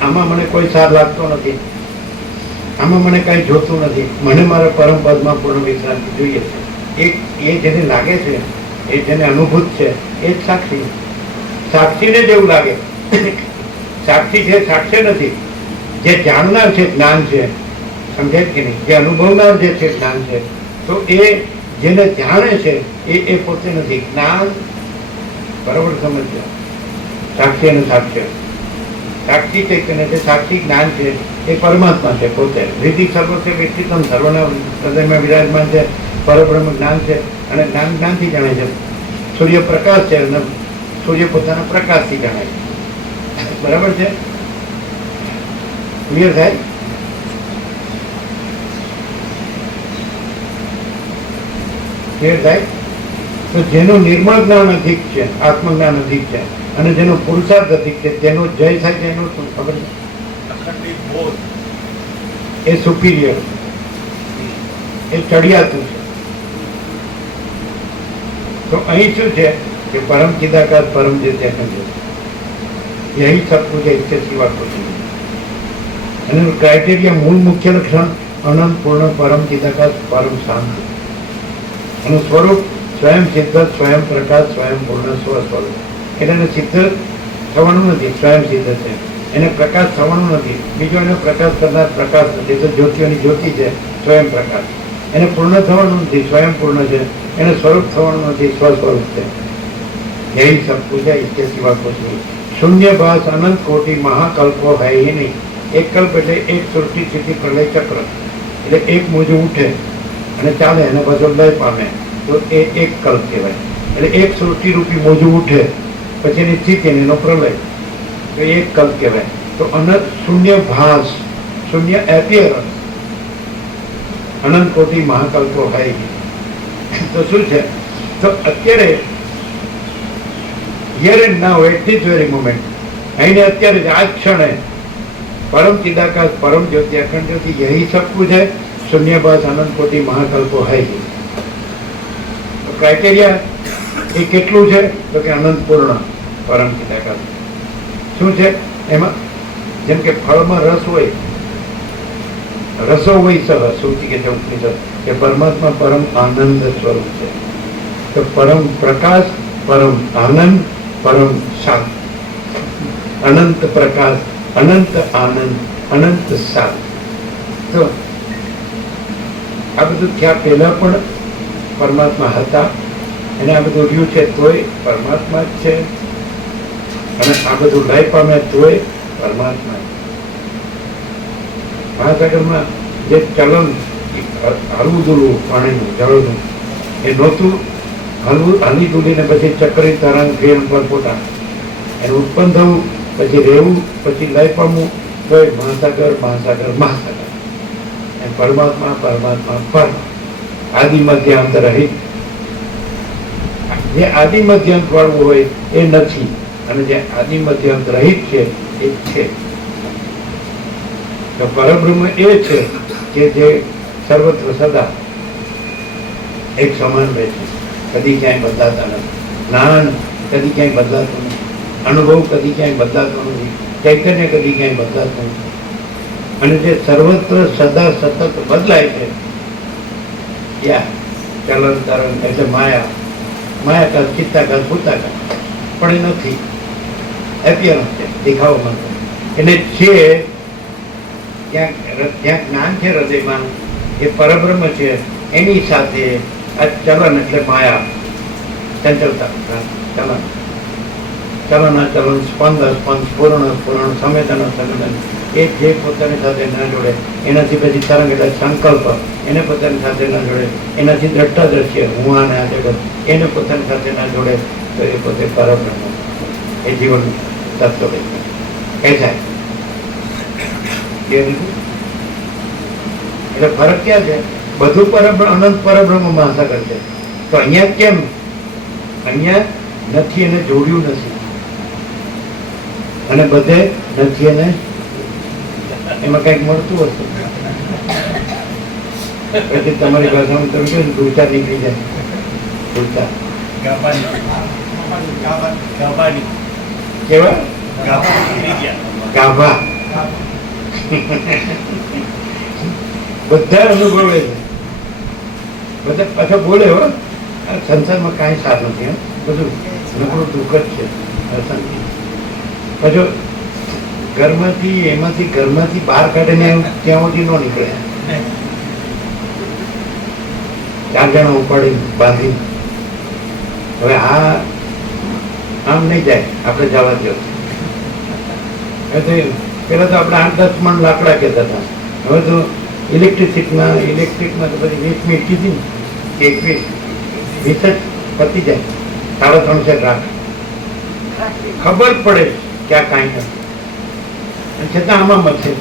આમાં મને કોઈ સાર લાગતો નથી, આમાં મને કાંઈ જોતું નથી. મને મારા પરમ પદમાં પૂર્ણ વિશ્રાંતિ જોઈએ છે. એ જેને લાગે છે, એ જેને અનુભૂત છે એ જ સાક્ષી. સાક્ષીને જેવું લાગે. સાક્ષી છે, સાક્ષી નથી. જે જાણનાર છે, જ્ઞાન છે. સમજાય કે નહીં? જે અનુભવનાર જે છે, જ્ઞાન છે. તો એ જેને જાણે છે એ પોતે નથી. જ્ઞાન બરાબર સમજજો. સાક્ષી અને સાક્ષ્ય. સાક્ષી ચૈતન્ય છે, સાક્ષી જ્ઞાન છે, એ પરમાત્મા છે પોતે. વિધિ સર્વસ્વ વ્યક્તિત્વ સર્વના હૃદયમાં વિરાજમાન છે, પરબ્રહ્મ જ્ઞાન છે અને જ્ઞાન જ્ઞાનથી જાણે છે. સૂર્ય પ્રકાશ છે અને સૂર્ય પોતાના પ્રકાશથી જાણે છે. બરાબર છે? ક્લિયર થાય? ક્લિયર થાય? તો જેનું નિર્મળ જ્ઞાન અધિક છે, આત્મજ્ઞાન અધિક છે, અને જેનો પુરુષાર્થ અધિક છે, તેનો જય થાય છે એનું શું ખબર છે? અખંડિત બોધ. એ સુપીરિયર, એ ચડિયાતું છે. તો અહીં શું છે કે પરમ ચિદાકાશ પરમ જે ત્યાં यही सब कुछ है, इसके सिवा कुछ नहीं. અને ક્રાઇટેરિયા મૂળ મુખ્ય લક્ષણ અનંત પૂર્ણ પરમ ચિદાકાશ પરમ શાંત. એનું સ્વરૂપ સ્વયં સિદ્ધ, સ્વયં પ્રકાશ, સ્વયં પૂર્ણ સ્વ સ્વરૂપ. એટલે એને સિદ્ધ થવાનું નથી, સ્વયં સિદ્ધ છે. એને પ્રકાશ થવાનું નથી, બીજો એનો પ્રકાશ કરનાર પ્રકાશ નથી, તો જ્યોતિઓની જ્યોતિ છે, સ્વયં પ્રકાશ. એને પૂર્ણ થવાનું નથી, સ્વયં પૂર્ણ છે. એને સ્વરૂપ થવાનું નથી, સ્વ સ્વરૂપ છે. यही सब कुछ है, इसके सिवा कुछ नहीं. शून्य भास अनंत कोटि महाकल्पो है ही नहीं. एक कल्प એટલે એક સૃષ્ટિ સ્થિતિ પ્રલય ચક્ર, એટલે એક મોજું ઉઠે અને ચાલે અને પાછો લય પામે, તો એ એક કલ્પ કહેવાય. એટલે એક સૃષ્ટિ રૂપી મોજું ઉઠે પછી એની સ્થિતિ અને એનો પ્રલય, તો એક કલ્પ કહેવાય. તો અનંત શૂન્ય ભાસ, શૂન્ય એપિયરન્સ, અનંત કોટી મહાકલ્પો હોય. તો શું છે? તો અત્યારે here and now, at this very moment, અહીં અત્યારે જ આ ક્ષણે परम चिदाकाश परम ज्योति अखंड ज्योति यही सब कुछ है. शून्यभास अनंत कोटि महाकल्पो है. तो क्राइटेरिया એ કેટલું છે? તો કે અનંત પૂર્ણ પરમ ચિદાકાશ. શું છે એમાં? જેમ કે ફળમાં રસ હોય, રસો હોય સહ શ્રુતિ કે ઉપનિષદ કે પરમાત્મા પરમ આનંદ સ્વરૂપ છે. તો પરમ પ્રકાશ, પરમ આનંદ, પરમ શાંત, અનંત પ્રકાશ, અનંત આનંદ, અનંત શાંત. તો આ બધું થયા પહેલા પણ પરમાત્મા હતા, અને આ બધું રહ્યું છે તોય પરમાત્મા જ છે, અને આ બધું લય પામે તોય પરમાત્મા. મહાસાગરમાં જે ચલન હલવું દુલવું પાણીનું જળનું એ નહોતું, હલી દુલીને પછી ચક્રી તરંગ ફેર પરપોટા એનું ઉત્પન્ન થવું, પછી રહેવું, પછી લય પામવું, તો મહાસાગર મહાસાગર મહાસાગર. એમ પરમાત્મા પરમાત્મા પર આદિ મધ્યાંત રહિત. જે આદિ મધ્યાંત વાળવું હોય એ નથી, અને જે આદિ મધ્યાંત રહિત છે એ છે. તો પરબ્રહ્મ એ છે કે જે સર્વત્ર સદા એક સમાન રહે છે, કદી ક્યાંય બદલાતા નથી. જ્ઞાન કદી ક્યાંય બદલાતું નથી, અનુભવ કદી ક્યાંય બદલાતો નથી, ચૈતન્ય કદી ક્યાંય બદલાતું નથી. અને જે સર્વત્ર સદા સતત બદલાય છે યા ચલન તરણ એટલે માયા, માયાકાશ, ચિત્તાકાશ, ભૂતાકાશ, પણ એ નથી, એપિયરન્સ છે, દેખાવ માટે. એટલે છે જ્યાં જ્ઞાન છે હૃદયમાં, એ પરબ્રહ્મ છે, એની સાથે આ ચલન એટલે માયા, ચંચલતા, ચલન, ચલન, સ્પંદ, સ્ફુરણ, સંવેદન, સંવેદન, એ જે પોતાની સાથે ના જોડે એનાથી પછી તરંગ એટલે સંકલ્પ, એને પોતાની સાથે ના જોડે, એનાથી દ્રષ્ટા દ્રશ્ય હું આને આ જગત, એને પોતાની સાથે ના જોડે, તો એ પોતે પરબ્રહ્મ, એ જીવન તત્વ એ થાય. એટલે ફરક ક્યાં છે? બધું પરબ્રહ્મ, અનંત પરબ્રહ્મ મહાસાગર છે. તો અહીંયા કેમ? અહીંયા નથી એને જોડ્યું નથી, અને બધે નથી એને એમાં કઈક મળતું હશે. પછી તમારી ભાષામાં તમે કહ્યું દૂચા નીકળી જાય, દૂચા કેવા ગાભા બધા અનુભવે છે, બધા પાછા બોલે હો. સંસારમાં કાંઈ સાર નથી, બધું નકરું દુઃખ જ છે. પાછો ઘરમાંથી બહાર કાઢીને ત્યાં સુધી ન નીકળે. 4 જણા ઉપાડી બાંધી, હવે આમ નહીં જાય, આપણે જવા દો. હવે તો પેલા તો આપણે 8-10 મણ લાકડા કહેતા હતા, હવે તો ઇલેક્ટ્રિકમાં તો પછી 20 મિનિટ કીધી ને, 21 જ પતી જાય. 3.5 રાખ, ખબર પડે કે આ કાંઈ નથી, છતાં આમાં મળશે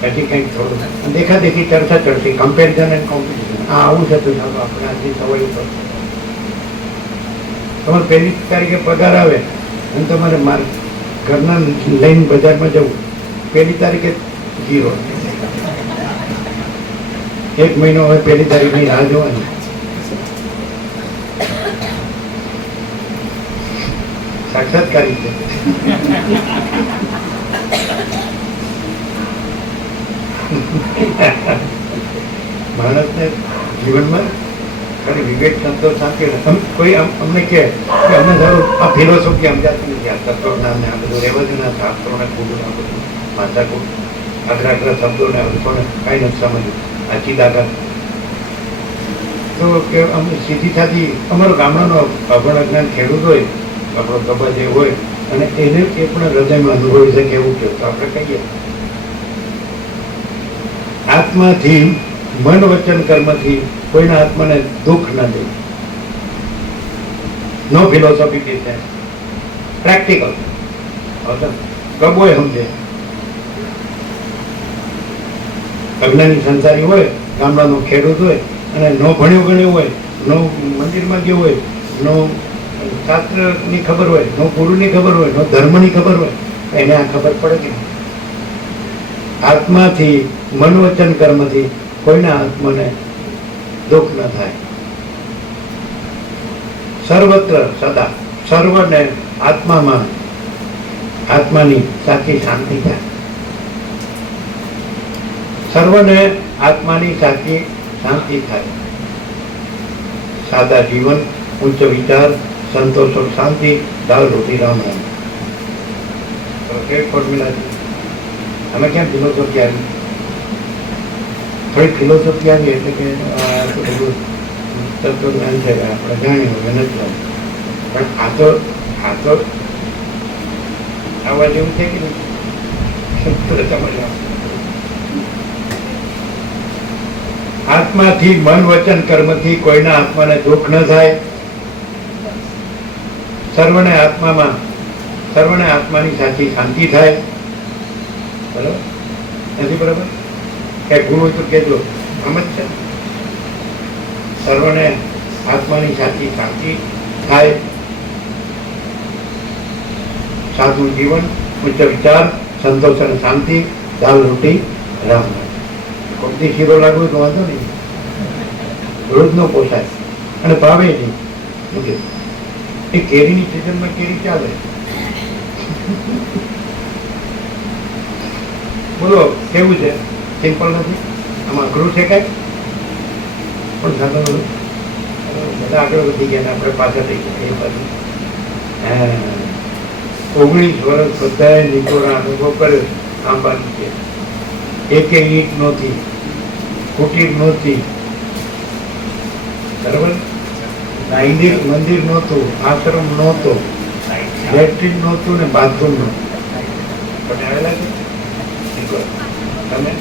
પછી કંઈક થોડું દેખા દેખી ચર્ચા ચડતી, કમ્પેરિઝન એન્ડ કોમ્પિટિશન. આ આવું છે તો ચાલો આપણે આજની સવાઈ ઉપર તમારે 1 તારીખે પગાર આવે અને તમારે મારે ઘરના લઈને બજારમાં જવું, 1 તારીખે 0. 1 મહિનો હવે 1 તારીખની રાહ જોવાની. સાક્ષાત્કારી છે. માણસને જીવનમાં ખાલી વિવેક, સંતોષ, શાંતિ. કોઈ અમને કહે કે અમને સારું આ ફિલોસોફી સમજાતી નથી, આ તત્વજ્ઞાન ને આ બધું રહેવા દો ને, આ શાસ્ત્રોને ખોટું ના બધું માથાકૂટ આખરા શબ્દોને લોકોને કાંઈ નથી સમજ્યું. આ ચીદાકાર તો કે અમે સીધી સાધી અમારો ગામડાનો અભણ અજ્ઞાન ખેડૂત હોય, આપણો કબા જે હોય, અને એને એ પણ હૃદયમાં અનુભવી શકે એવું કહ્યું તો આપણે કહીએ આત્માથી, મન વચન કર્મથી કોઈના આત્માને દુઃખ ન દે. નો ફિલોસોફી કે પ્રેક્ટિકલ કબોય સમજે. અજ્ઞાની સંસારી હોય, ગામડાનો ખેડૂત હોય અને નો ભણ્યું ગણ્યું હોય, નો મંદિરમાં ગયો હોય, નો શાસ્ત્રની ખબર હોય, નો ગુરુની ખબર હોય, નો ધર્મની ખબર હોય, એને આ ખબર પડે કે આત્માથી, મન વચન કર્મથી કોઈના આત્માને દુઃખ ન થાય. સર્વત્ર સદા સર્વને આત્મામાં, આત્માની સાચી શાંતિ થાય. સર્વને આત્માની સાચી શાંતિ થાય. સાદા જીવન, ઉચ્ચ વિચાર, સંતોષ और શાંતિ, દાળ રોટી રામ રામ. કેવી ફોર્મ્યુલા છે. અમે ક્યાં ફિલોસોફી આવી, થોડી ફિલોસોફી આવી એટલે કે બધું તત્વજ્ઞાન છે આપણે જાણ્યું હોય નથી, પણ આ તો આવવા જેવું છે કે નહીં. આત્માથી, મન વચન કર્મથી કોઈના આત્માને દુઃખ ન થાય. સર્વને આત્મામાં, સર્વને આત્માની સાચી શાંતિ થાય. બરાબર નથી? બરાબર કે ગુણ હોય તો કહેજો, આમ જ છે. સર્વને આત્માની સાચી શાંતિ થાય. સાદું જીવન, ઉચ્ચ વિચાર, સંતોષ અને શાંતિ, દાલ રોટી રામ. કોમથી શીરો લાગુ તો વાંધો નહીં, રોજ નો પોસાય અને ભાવે નહીં. એ કેરીની સિઝનમાં કેરી ચાલે. બોલો કેવું છે? સિમ્પલ નથી, આમાં અઘરું છે કાંઈ પણ સાધન બધા આગળ વધી ગયા ને આપણે પાછા થઈ ગયા. એ બાજુ 19 વર્ષ બધાએ નિકોરા અનુભવ કર્યો. આંબાની છે, એકે ઈંટ નહોતી, કુટીર નહોતી, બરાબર, મંદિર નહોતું, આશ્રમ નહોતો, લેટ્રિન નહોતું ને બાથરૂમ નહોતું. પણ આવેલા છે તમે?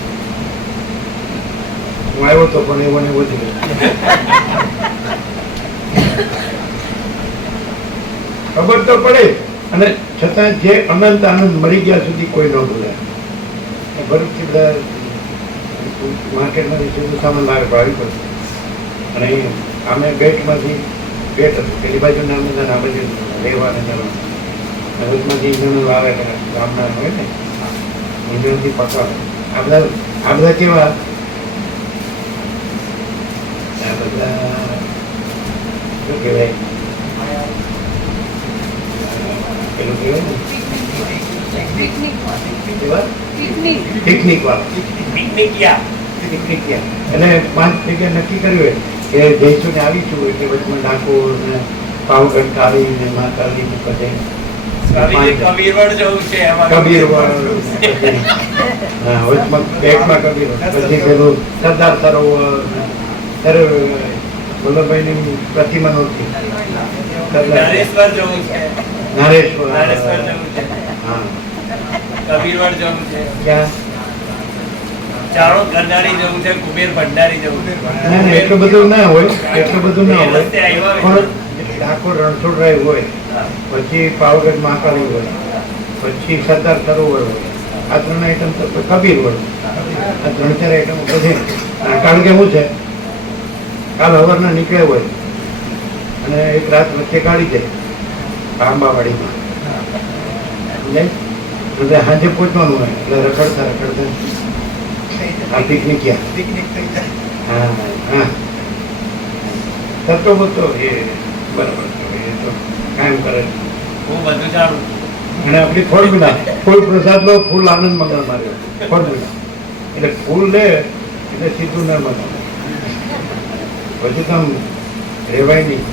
હું આવ્યો તો પણ એવો ને વધી ગયો. ખબર તો પડે, અને છતાં જે અનંત આનંદ મળી ગયા સુધી કોઈ ન બોલાય. ભરૂચથી બધા માર્કેટમાંથી સીધું સામાન લાવે ભાવી પડે, અને અમે ગેટમાંથી, ગેટ હતું પેલી બાજુ ના અમે આ બાજુ રહેવા ને જવાનું, વચમાંથી જણું આવે ગામના હોય ને ઇંધણથી પકાવે. આ બધા કેવા, આ બધા શું કહેવાય, પેલું કહેવાય ને પિકનિક વાળા. એટલે 5 જગ્યા નક્કી કર્યું હોય કે જઈશું ને આવીશું, એટલે વચમાં ડાકોર ને પાવગઢ, કાળી ને મહાકાળી ને બધે કબીરવડ, હા વચમાં પેટમાં કબીરવડ, પછી પેલું સરદાર સરોવર, ત્યારે વલ્લભભાઈ ની પ્રતિમા નહોતી, નારેશ્વર, હા કબીરવડ જવું છે, ક્યાં ચાણોદ ગરનાળી જવું છે, કુબેર ભંડારી જવું છે. ના એટલું બધું ના હોય, એટલું બધું ના હોય, પણ ડાકોર રણછોડરાય હોય, પછી પાવાગઢ મહાકાળી હોય, પછી સરદાર સરોવર હોય. આ 3 આઈટમ તો, કબીર હોય, આ 3-4 આઈટમ બધી. કારણ કે શું છે, કાલ હવારના નીકળ્યા હોય અને એક રાત વચ્ચે કાઢી દે આંબાવાડીમાં એટલે સાંજે પહોંચવાનું હોય એટલે રખડતા રખડતા આ પિકનિક હા હા થતો હતો એ બરાબર એ તો કાયમ કરે છે. હું બધું જાણું. અને આપણી ફોર્મ્યુલા ફૂલ પ્રસાદનો ફૂલ આનંદ મંગળ માર્યો ફોર્મ્યુલા એટલે ફૂલ લે એટલે સીધું નર્મદા પછી તો આમ રહેવાય નહીં.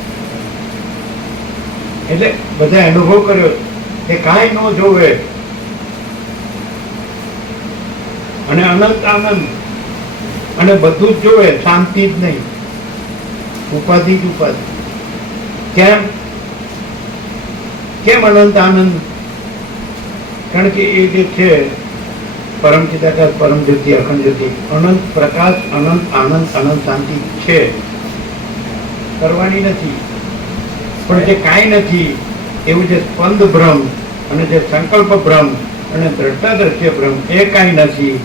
એટલે બધા અનુભવ કર્યો કે કાંઈ ન જોવે અને અનંત આનંદ અને બધું જ જોવે, શાંતિ જ નહીં, ઉપાધિ જ ઉપાધિ. કેમ કેમ અનંત આનંદ? કારણ કે એ જે છે પરમ ચિદાકાશ પરમ જ્યોતિ અખંડ જ્યોતિ અનંત પ્રકાશ અનંત આનંદ અનંત શાંતિ છે, કરવાની નથી. પણ જે કાંઈ નથી એવું જે સ્પંદ ભ્રમ અને જે સંકલ્પ ભ્રમ અને દ્રષ્ટા દ્રશ્ય ભ્રમ એ કાંઈ નથી,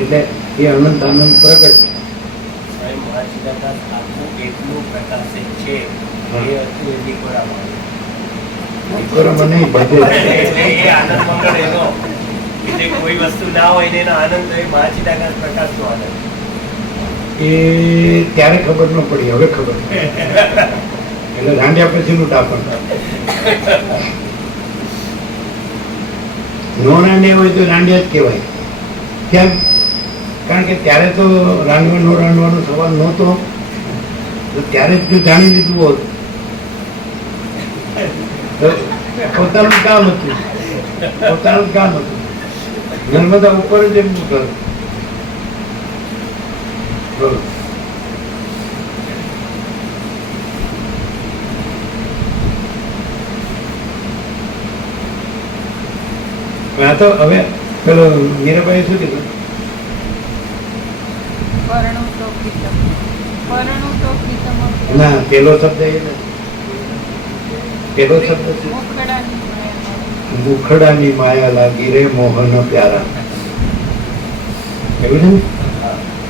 એટલે એ અનંત આનંદ પ્રગટ છે. સ્વયં મહાચિદાકાશ આખું એટલું પ્રકાશિત છે એ હતું એ દીકોરામાં. દીકોરામાં નહીં, બધે એટલે એ આનંદ મંગળ એનો કે જે કોઈ વસ્તુ ના હોય ને એનો આનંદ તો એ મહાચિદાકાશ પ્રકાશનો આનંદ. એ ત્યારે ખબર ન પડી, હવે ખબર એટલે રાંડ્યા પછીનું ટાપણ. નો રાંડ્યા હોય તો રાંડ્યા જ કહેવાય. કેમ? કારણ કે ત્યારે તો રાંધવાનો રાંધવાનો સવાલ નહોતો, તો ત્યારે જ જો જાણી લીધું હોત તો પોતાનું કામ હતું, પોતાનું કામ હતું. નર્મદા ઉપર જ એમનું ઘર. બોલો. આ તો હવે પેલો મીરાબાઈ શું કીધું? ના, પેલો શબ્દ એ નથી. પેલો શબ્દ છે મુખડાની માયા લાગી રે મોહન પ્યારા. એવું છે ને?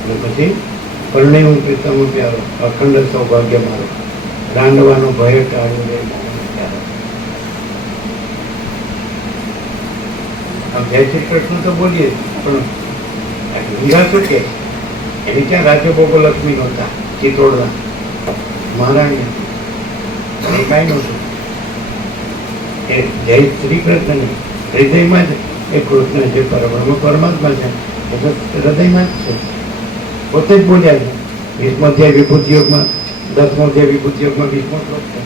અને પછી પરણેવું પ્રીતમ પ્યારો અખંડ સૌભાગ્ય મારો રાંડવાનો ભય ટાળ્યો રે મોહન પ્યારા. જય શ્રી કૃષ્ણ તો બોલીએ પણ હીરા શું કે એની ક્યાં રાજ્ય ભોગો લક્ષ્મી નહોતા, ચિત્તોડના મહારાણી એ કાંઈ નહોતું. એ જય શ્રી કૃષ્ણ હૃદયમાં જ એ કૃષ્ણ છે, પરબ્રહ્મ પરમાત્મા છે, એ તો હૃદયમાં જ છે. પોતે જ બોલ્યા છે 20મો અધ્યાય વિભૂતિ યોગમાં, 10મો અધ્યાય વિભૂતિ યોગમાં 20મો શ્લોક છે.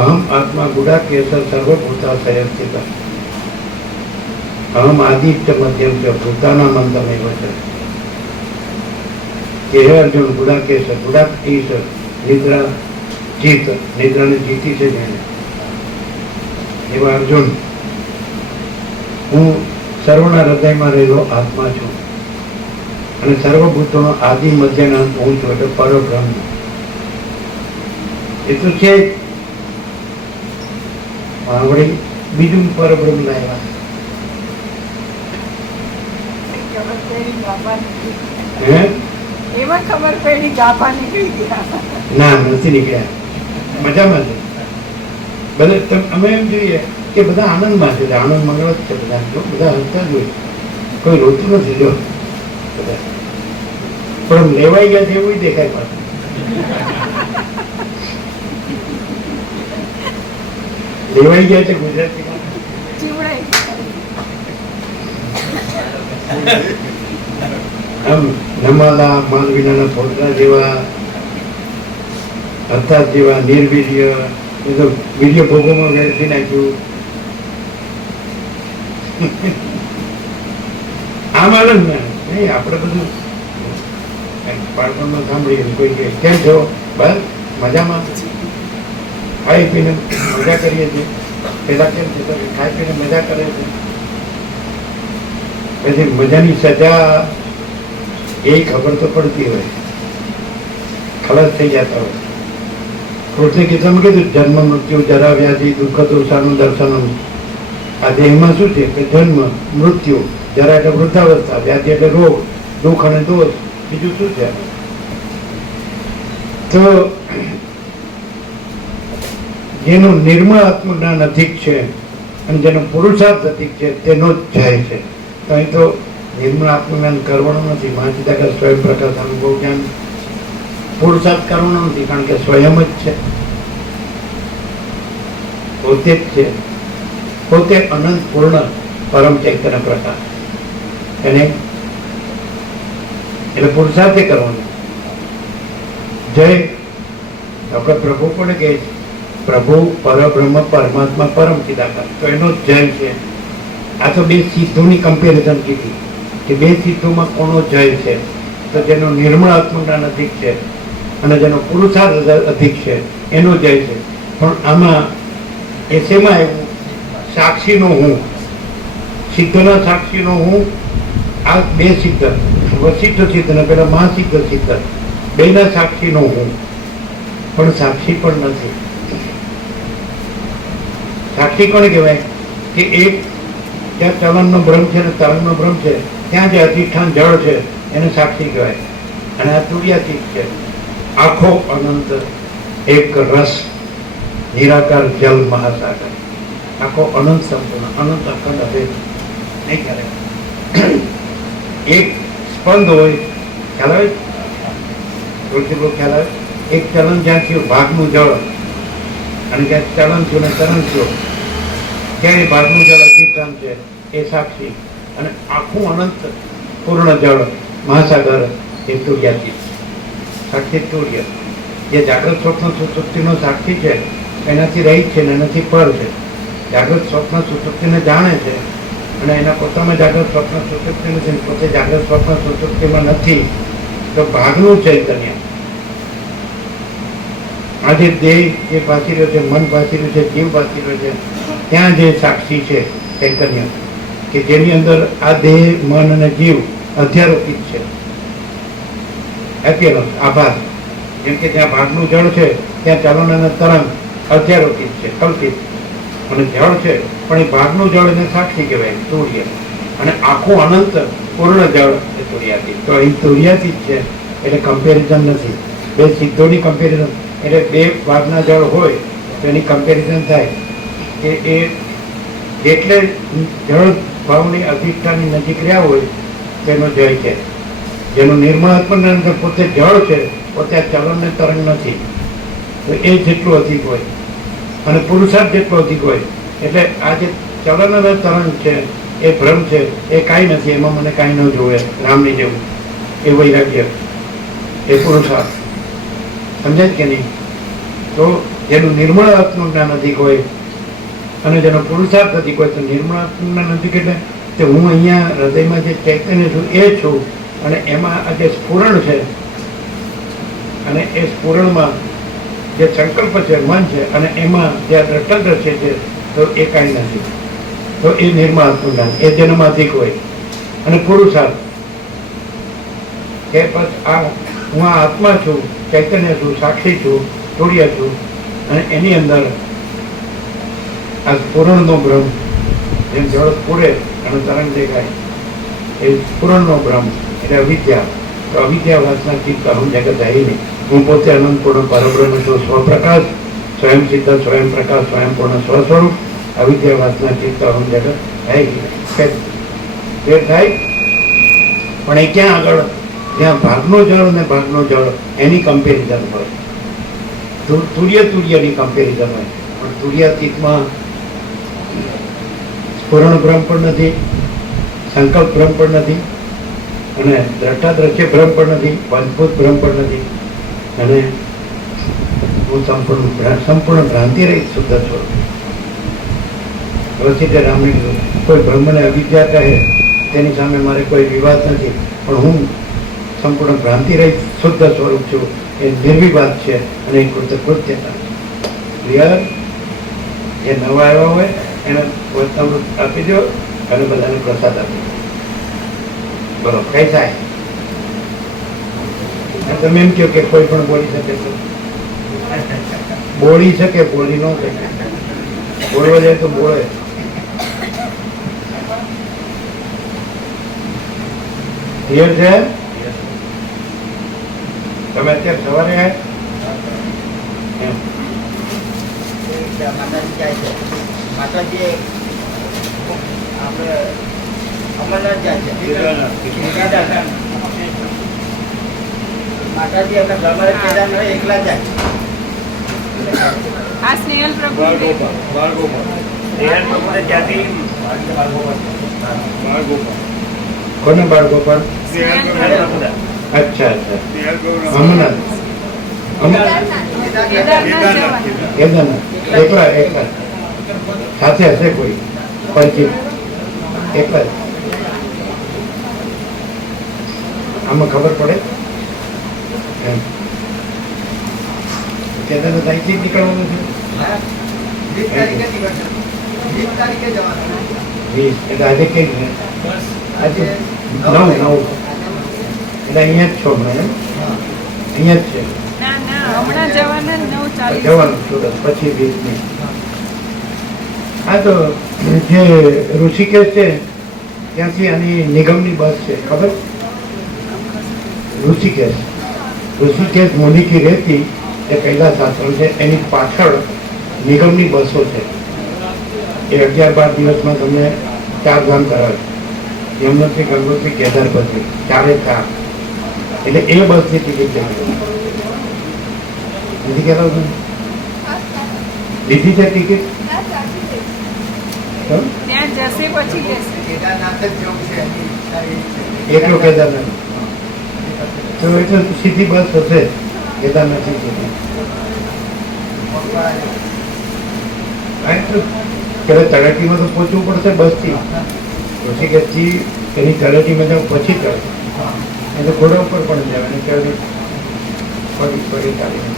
અહમ આત્મા ગુડા કેસર સર્વભૂતાશય સ્થિત અહમ આદિત્ય મધ્યમ છે ભૂતાના મંતમેવ છે. કે હે અર્જુન ગુડા કેસર, ગુડા ઈશ્વર નિદ્રા જીત, નિદ્રાને જીતી છે જેને, એવા અર્જુન હું સર્વના હૃદયમાં રહેલો આત્મા છું અને સર્વભૂતોનો આદિ મધ્યના અંત હું છું, એટલે પરબ્રહ્મ. એ તો છે જ. વળી બીજું પરબ્રહ્મ લાવ્યા. હે? એમાં ખબર પડી ગાભા નીકળી ગયા. ના, નથી નીકળ્યા. મજામાં છે બધા. અમે એમ જોઈએ કે બધા આનંદમાં છે, આનંદ મંગળ જ છે બધા. જો બધા હસતા જ હોય, કોઈ રોતું નથી. જો બધા પણ લેવાઈ ગયા છે એવું દેખાય પાછું. લેવાઈ ગયા છે ગુજરાતીમાં. ચીવડાઈ આમ નમાલા માલવીના ફોટલા જેવા, અર્થાત જેવા નિર્વીર્ય, એ તો વીર્ય ભોગોમાં વેચી નાખ્યું. આમ આનંદ નહીં. આપણે બધું બાળપણમાં સાંભળીએ, કોઈ કહે કેમ છો, બસ મજામાં, ખાઈ પીને મજા કરીએ છીએ. પેલા કેમ છે ખાઈ પીને મજા કરે છે, પછી મજાની સજા એ ખબર તો પડતી હોય, ખલાસ થઈ જતા હોય. કૃષ્ણ ગીતામાં કીધું જન્મ મૃત્યુ જરા વ્યાધિ દુઃખ દોષાનું દર્શનમ. આ દેહમાં શું છે કે જન્મ મૃત્યુ, જરા એટલે વૃદ્ધાવસ્થા, વ્યાધિ એટલે રોગ, દુઃખ અને દોષ, બીજું શું છે? તો જેનું નિર્મળ આત્મજ્ઞાન અધિક છે અને જેનો પુરુષાર્થ અધિક છે તેનો જ જાય છે. તો અહીં તો નિર્મળ આત્મજ્ઞાન કરવાનું નથી, મહાચિદાકાર સ્વયં પ્રકાશ અનુભવ જ્ઞાન પુરુષાર્થ કરવાનો નથી, કારણ કે સ્વયં જ છે, પોતે જ છે, પોતે અનંત પૂર્ણ પરમ ચૈતન્ય પ્રકાશ. એને એટલે પુરુષાર્થે કરવાનો. જય આપણે પ્રભુ પણ કહે છે, પ્રભુ પરબ્રહ્મ પરમાત્મા પરમ ચિદાકાર, તો એનો જ જય છે. આ તો બે સિદ્ધોની કમ્પેરિઝન કીધી કે બે સિદ્ધોમાં કોનો જય છે, તો જેનો નિર્મળ આત્મજ્ઞાન અધિક છે અને જેનો પુરુષાર્થ અધિક છે એનો જય છે. પણ આમાં એ શેમાં એવું સાક્ષીનો હું, સિદ્ધના સાક્ષીનો હું, આ બે સિદ્ધ વસિષ્ઠ સિદ્ધ ને પેલા મહાસિદ્ધ સિદ્ધ બેના સાક્ષીનો હું, પણ સાક્ષી પણ નથી. સાક્ષી કોને કહેવાય કે એક જ્યાં ચલનનો ભ્રમ છે ને તરંગનો ભ્રમ છે ત્યાં જે અધિષ્ઠાન જળ છે એને સાક્ષી કહેવાય. અને આ તુર્યાતીત છે, આખો અનંત એક રસ નિરાકાર જલ મહાસાગર, આખો અનંત સંપૂર્ણ અનંત અખંડ અભેદ નહીં ખ્યાલ આવે. એક સ્પંદ હોય, ખ્યાલ આવે, થોડું ખ્યાલ આવે. એક ચલન જ્યાં થયું ભાગનું જળ અને જ્યાં ચલન થયું ને ચલન થયું ત્યાં એ ભાગનું જળ અધિષ્ઠાન છે એ સાક્ષી, અને આખું અનંત પૂર્ણ જળ મહાસાગર એ તુર્યાતીત સાક્ષી. તુર્ય જે જાગ્રત સ્વપ્ન સુષુપ્તિનો સાક્ષી છે એનાથી રહિત છે ને એનાથી પર છે. જાગ્રત સ્વપ્ન સુષુપ્તિને જાણે છે અને એના પોતામાં જાગ્રત સ્વપ્ન સુષુપ્તિ નથી, પોતે જાગ્રત સ્વપ્ન સુષુપ્તિમાં નથી. તો ભાગનું ચૈતન્ય આજે દેહ જે ભાસી રહ્યો છે, મન ભાસી રહ્યું છે, જીવ ભાસી રહ્યો છે, ત્યાં જે સાક્ષી છે ચૈતન્ય કે જેની અંદર આ દેહ મન અને જીવ અધ્યારોપિત છે. એપિયરન્સ આભાર, જેમ કે જ્યાં ભાગનું જળ છે ત્યાં ચલન અને તરંગ અધ્યારોપિત છે, કલ્પિત, અને જળ છે પણ એ ભાગનું જળ એને સાક્ષી કહેવાય તુર્ય, અને આખું અનંત પૂર્ણ જળ એ તુર્યાતીત. તો અહીં તુર્યાતીત છે એટલે કમ્પેરિઝન નથી. બે સિદ્ધોની કમ્પેરિઝન એટલે બે ભાગના જળ હોય તો એની કમ્પેરિઝન થાય કે એ જેટલે જળ ભાવની અધિષ્ઠાનની નજીક રહ્યા હોય તેનો જય છે. જેનું નિર્મળાત્મક અંદર પોતે જળ છે, પોતે આ ચલન ને તરંગ નથી, તો એ જેટલું અધિક હોય અને પુરુષાર્થ જેટલો અધિક હોય. એટલે આ જે ચલન અને તરંગ છે એ ભ્રમ છે, એ કાંઈ નથી, એમાં મને કાંઈ ન જોવે, રામની જેવું. એ વૈરાગ્ય, એ પુરુષાર્થ. સમજાય કે નહીં? તો જેનું નિર્મળ આત્મજ્ઞાન અધિક હોય અને જેનો પુરુષાર્થ અધિક હોય, તો નિર્મળ આત્મજ્ઞાન અધિક એટલે કે હું અહીંયા હૃદયમાં જે ચૈતન્ય છું એ છું, અને એમાં આ જે સ્ફુરણ છે અને એ સ્ફુરણમાં જે સંકલ્પ છે, મન છે, અને એમાં જે દ્રષ્ટાદ્રશ્ય છે તો એ કાંઈ નથી. તો એ નિર્મળ આત્મજ્ઞાન એ જેનામાં અધિક હોય. અને પુરુષાર્થ કે બસ આ હું આ આત્મા છું, ચૈતન્ય છું, સાક્ષી છું, તુર્ય છું, અને એની અંદર આ સ્ફુરણનો ભ્રમ, જેમ જળ સ્ફુરે અને તરંગ દેખાય, એ સ્ફુરણનો ભ્રમ એટલે અવિદ્યા. તો અવિદ્યા વાસના ચિત્ત અહમ જગત હૈ નહીં. હું પોતે અનંત પૂર્ણ પરબ્રહ્મ છું, સ્વપ્રકાશ, સ્વયં સિદ્ધ, સ્વયં પ્રકાશ, સ્વયં પૂર્ણ સ્વસ્વરૂપ. અવિદ્યા વાસના ચિત્ત અહમ જગત હૈ નહીં થાય. પણ એ ક્યાં આગળ? જ્યાં ભાગનો જળ અને ભાગનો જળ એની કમ્પેરિઝન હોય, તુર્યની કમ્પેરિઝન હોય. પણ તુર્યાતીતમાં સ્ફુરણ ભ્રમ પણ નથી, સંકલ્પ ભ્રમ પણ નથી, અને દ્રષ્ટાદ્રશ્ય ભ્રમ પણ નથી, પંચભૂત ભ્રમ પણ નથી, અને હું સંપૂર્ણ ભ્રાંતિ રહી શુદ્ધ સ્વરૂપ. વસિષ્ઠે રામને કીધું કોઈ બ્રહ્મને અવિદ્યા કહે તેની સામે મારે કોઈ વિવાદ નથી, પણ હું સંપૂર્ણ ભ્રાંતિ રહી શુદ્ધ સ્વરૂપ છું, એ નિર્વિવાદ છે અને એ કૃતજ્ઞતા. ક્લિયર? એ નવા આવ્યા હોય એને વચનામૃત આપી દો અને બધાને પ્રસાદ આપી દો. બરોબર, કઈ થાય? તમે એમ કહો કે કોઈ પણ બોલી શકે છે, બોલી શકે, બોલી ન શકે. બોલવા જાય તો બોલે. ક્લિયર છે? તમે અત્યારે સવારે માતાજી જાય છે. માતાજી આપણે અમરનાથ જાય છે. કેદારનાથ. માતાજી એમના ઘરમાં કેદારનાથ એકલા જાય. આ સ્નેહલ પ્રભુ સ્નેહલ પ્રભુને ત્યાંથી કોને બાળગોપાલ? સ્નેહલ પ્રભુના. અચ્છા અચ્છા. અમરનાથ. કેદારનાથ જવાનું. કેદારનાથ એકલા એકલા સાથે હશે કોઈ પરિચિત? એકલા જ. આમાં ખબર પડે એમ. કેદારનાથ અહીંથી જ નીકળવાનું છે? 20 તારીખે નીકળશે. 20 તારીખે જવાનું. 20 એટલે આજે કઈ ને આજે 9 એટલે અહીંયા જ છો હમણાં એમ? અહીંયા જ છે ના ના હમણાં જવાના 9:40. જવાનું સુરત પછી 20 હા તો જે ઋષિકેશ છે ત્યાંથી આની નિગમની બસ છે ખબર? ઋષિકેશ મોનિકી રહેતી એ કૈલાસ આશ્રમ છે એની પાછળ નિગમની બસો છે. એ 11-12 દિવસમાં તમને 4 ધામ કરાવે. યમનોત્રી, ગંગોત્રી, કેદાર, બદ્રી 4 એટલે એ બસની ટિકિટ નથી કહેતા તમે? લીધી છે ટિકિટ? ત્યાં જશે પછી લેશે. કેદારનાથ જ જવું છે એની ઈચ્છા એ છે. એકલો કેદારનાથ તો એટલે સીધી બસ હશે કેદારનાથથી સુધી. પેલા તળેટીમાં તો પહોંચવું પડશે બસથી. ઋષિકેશથી એની તળેટીમાં જાવ પછી ચડે એટલે ઘોડા ઉપર પણ જાય અને ત્યારે પડી ચાલીને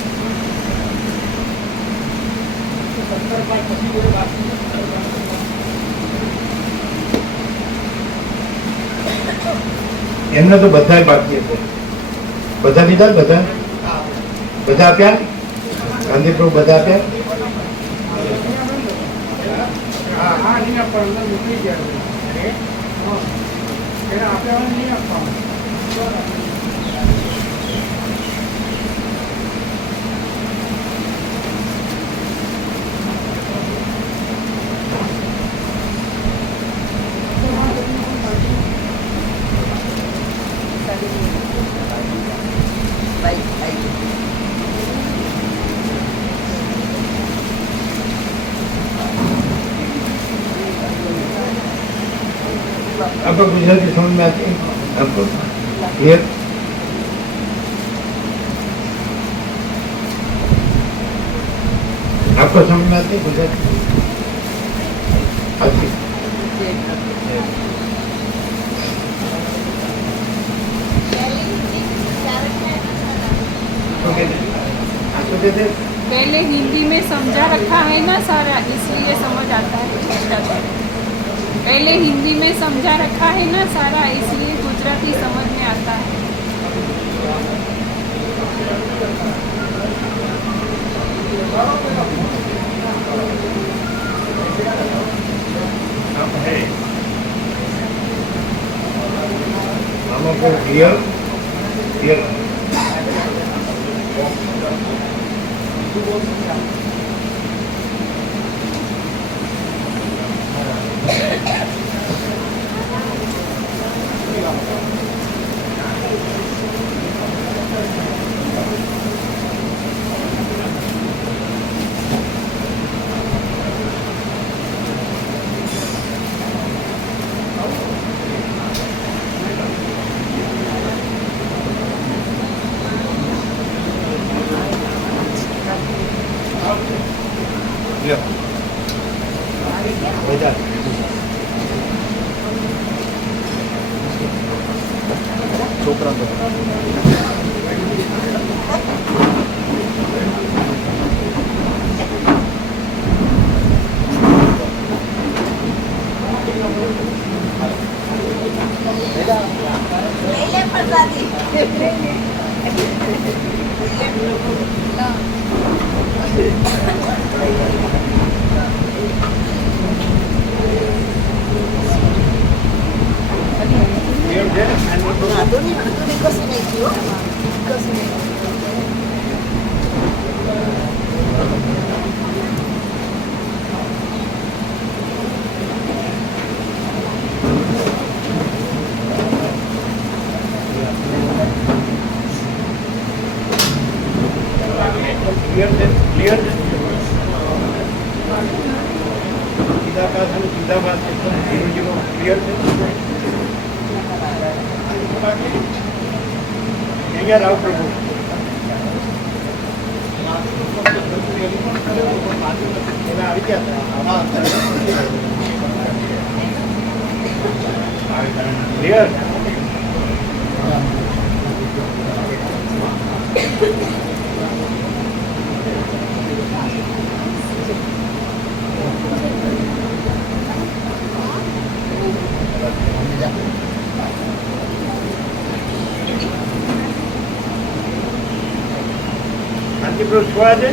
એમને તો બધા બાકી હશે. બધા લીધા? બધા આપ્યા? ગાંધીપ્રભુ બધા આપ્યા? आपको गुजराती समझ में आती है? आपको क्लियर? आपको समझ में आती है गुजराती? आती पहले हिंदी में समझा रखा है ना सारा, इसलिए समझ आता है गुजराती. पहले हिंदी में समझा रखा है ना सारा, इसलिए गुजराती समझ में आता है. आपको क्लियर? क्लियर? આકાશ અને સીધા વાત એકદમ ધીરો ધીરો ક્લિયર છે. અહીંયા રાવ પ્રભુ એના આવી ગયા ક્લિયર. શાંતિપ્રભુ છોડા છે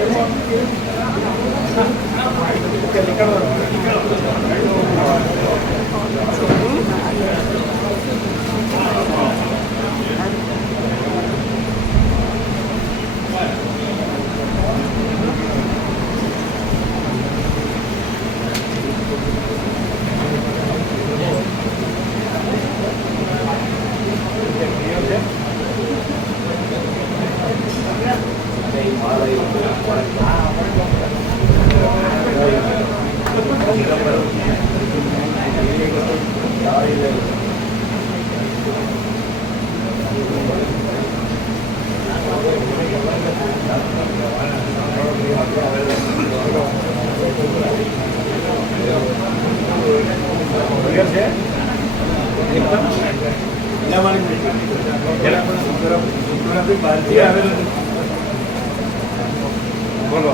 બોલો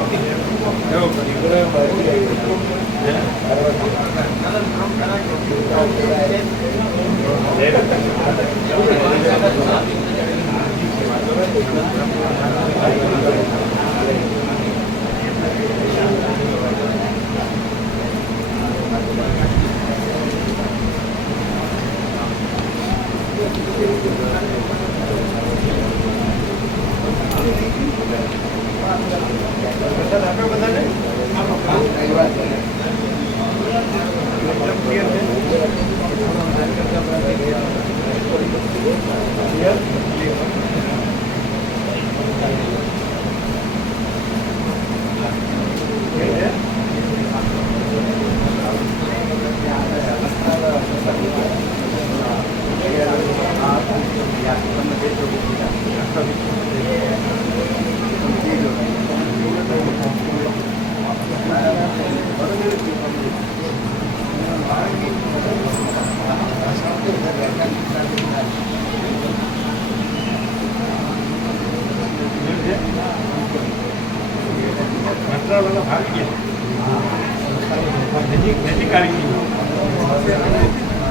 નજીક નજીક આવી ગઈ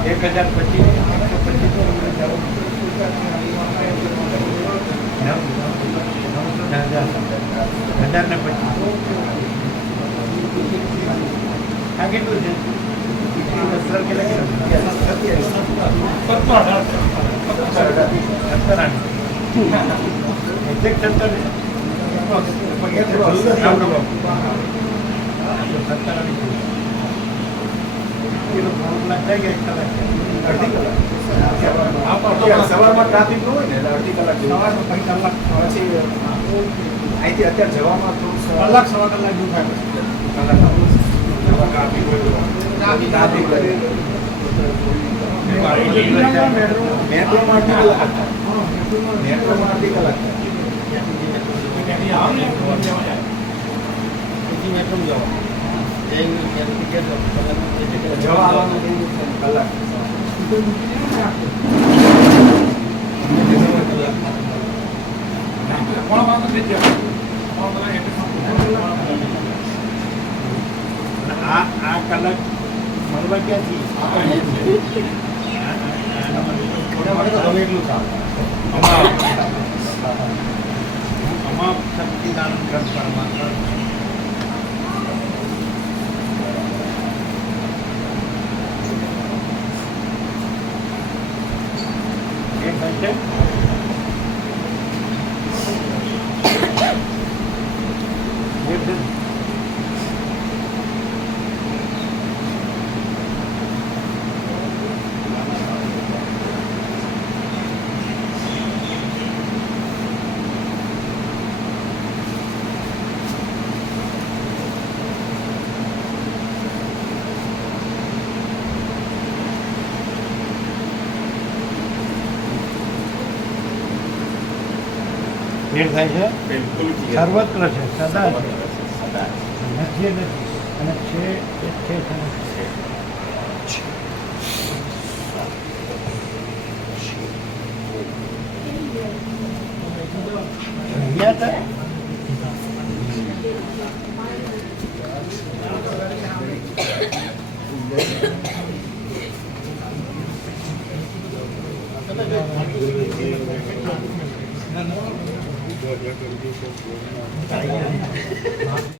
1025 આ કેટલું છે સવારમાં ટ્રાફિક ન હોય ને એટલે અડધી કલાક સવારમાં પછી કલાક પછી અહીંથી અત્યારે જવામાં થોડું કલાક સવા કલાક જેવું થાય ટ્રાફિક મેટ્રોમાં અડધી કલાક મેટ્રોમાં અડધી કલાક જવા આવવાનું કલાક આ કલાક મળવા ક્યાંથી અમાપ શક્તિદાન ગ્રંથ પરમાત્મા ક્લિયર થાય છે બિલકુલ clear. સર્વત્ર છે સદા છે સદા નથી એ નથી અને છે એ છે છે છે. અહીંયા હતા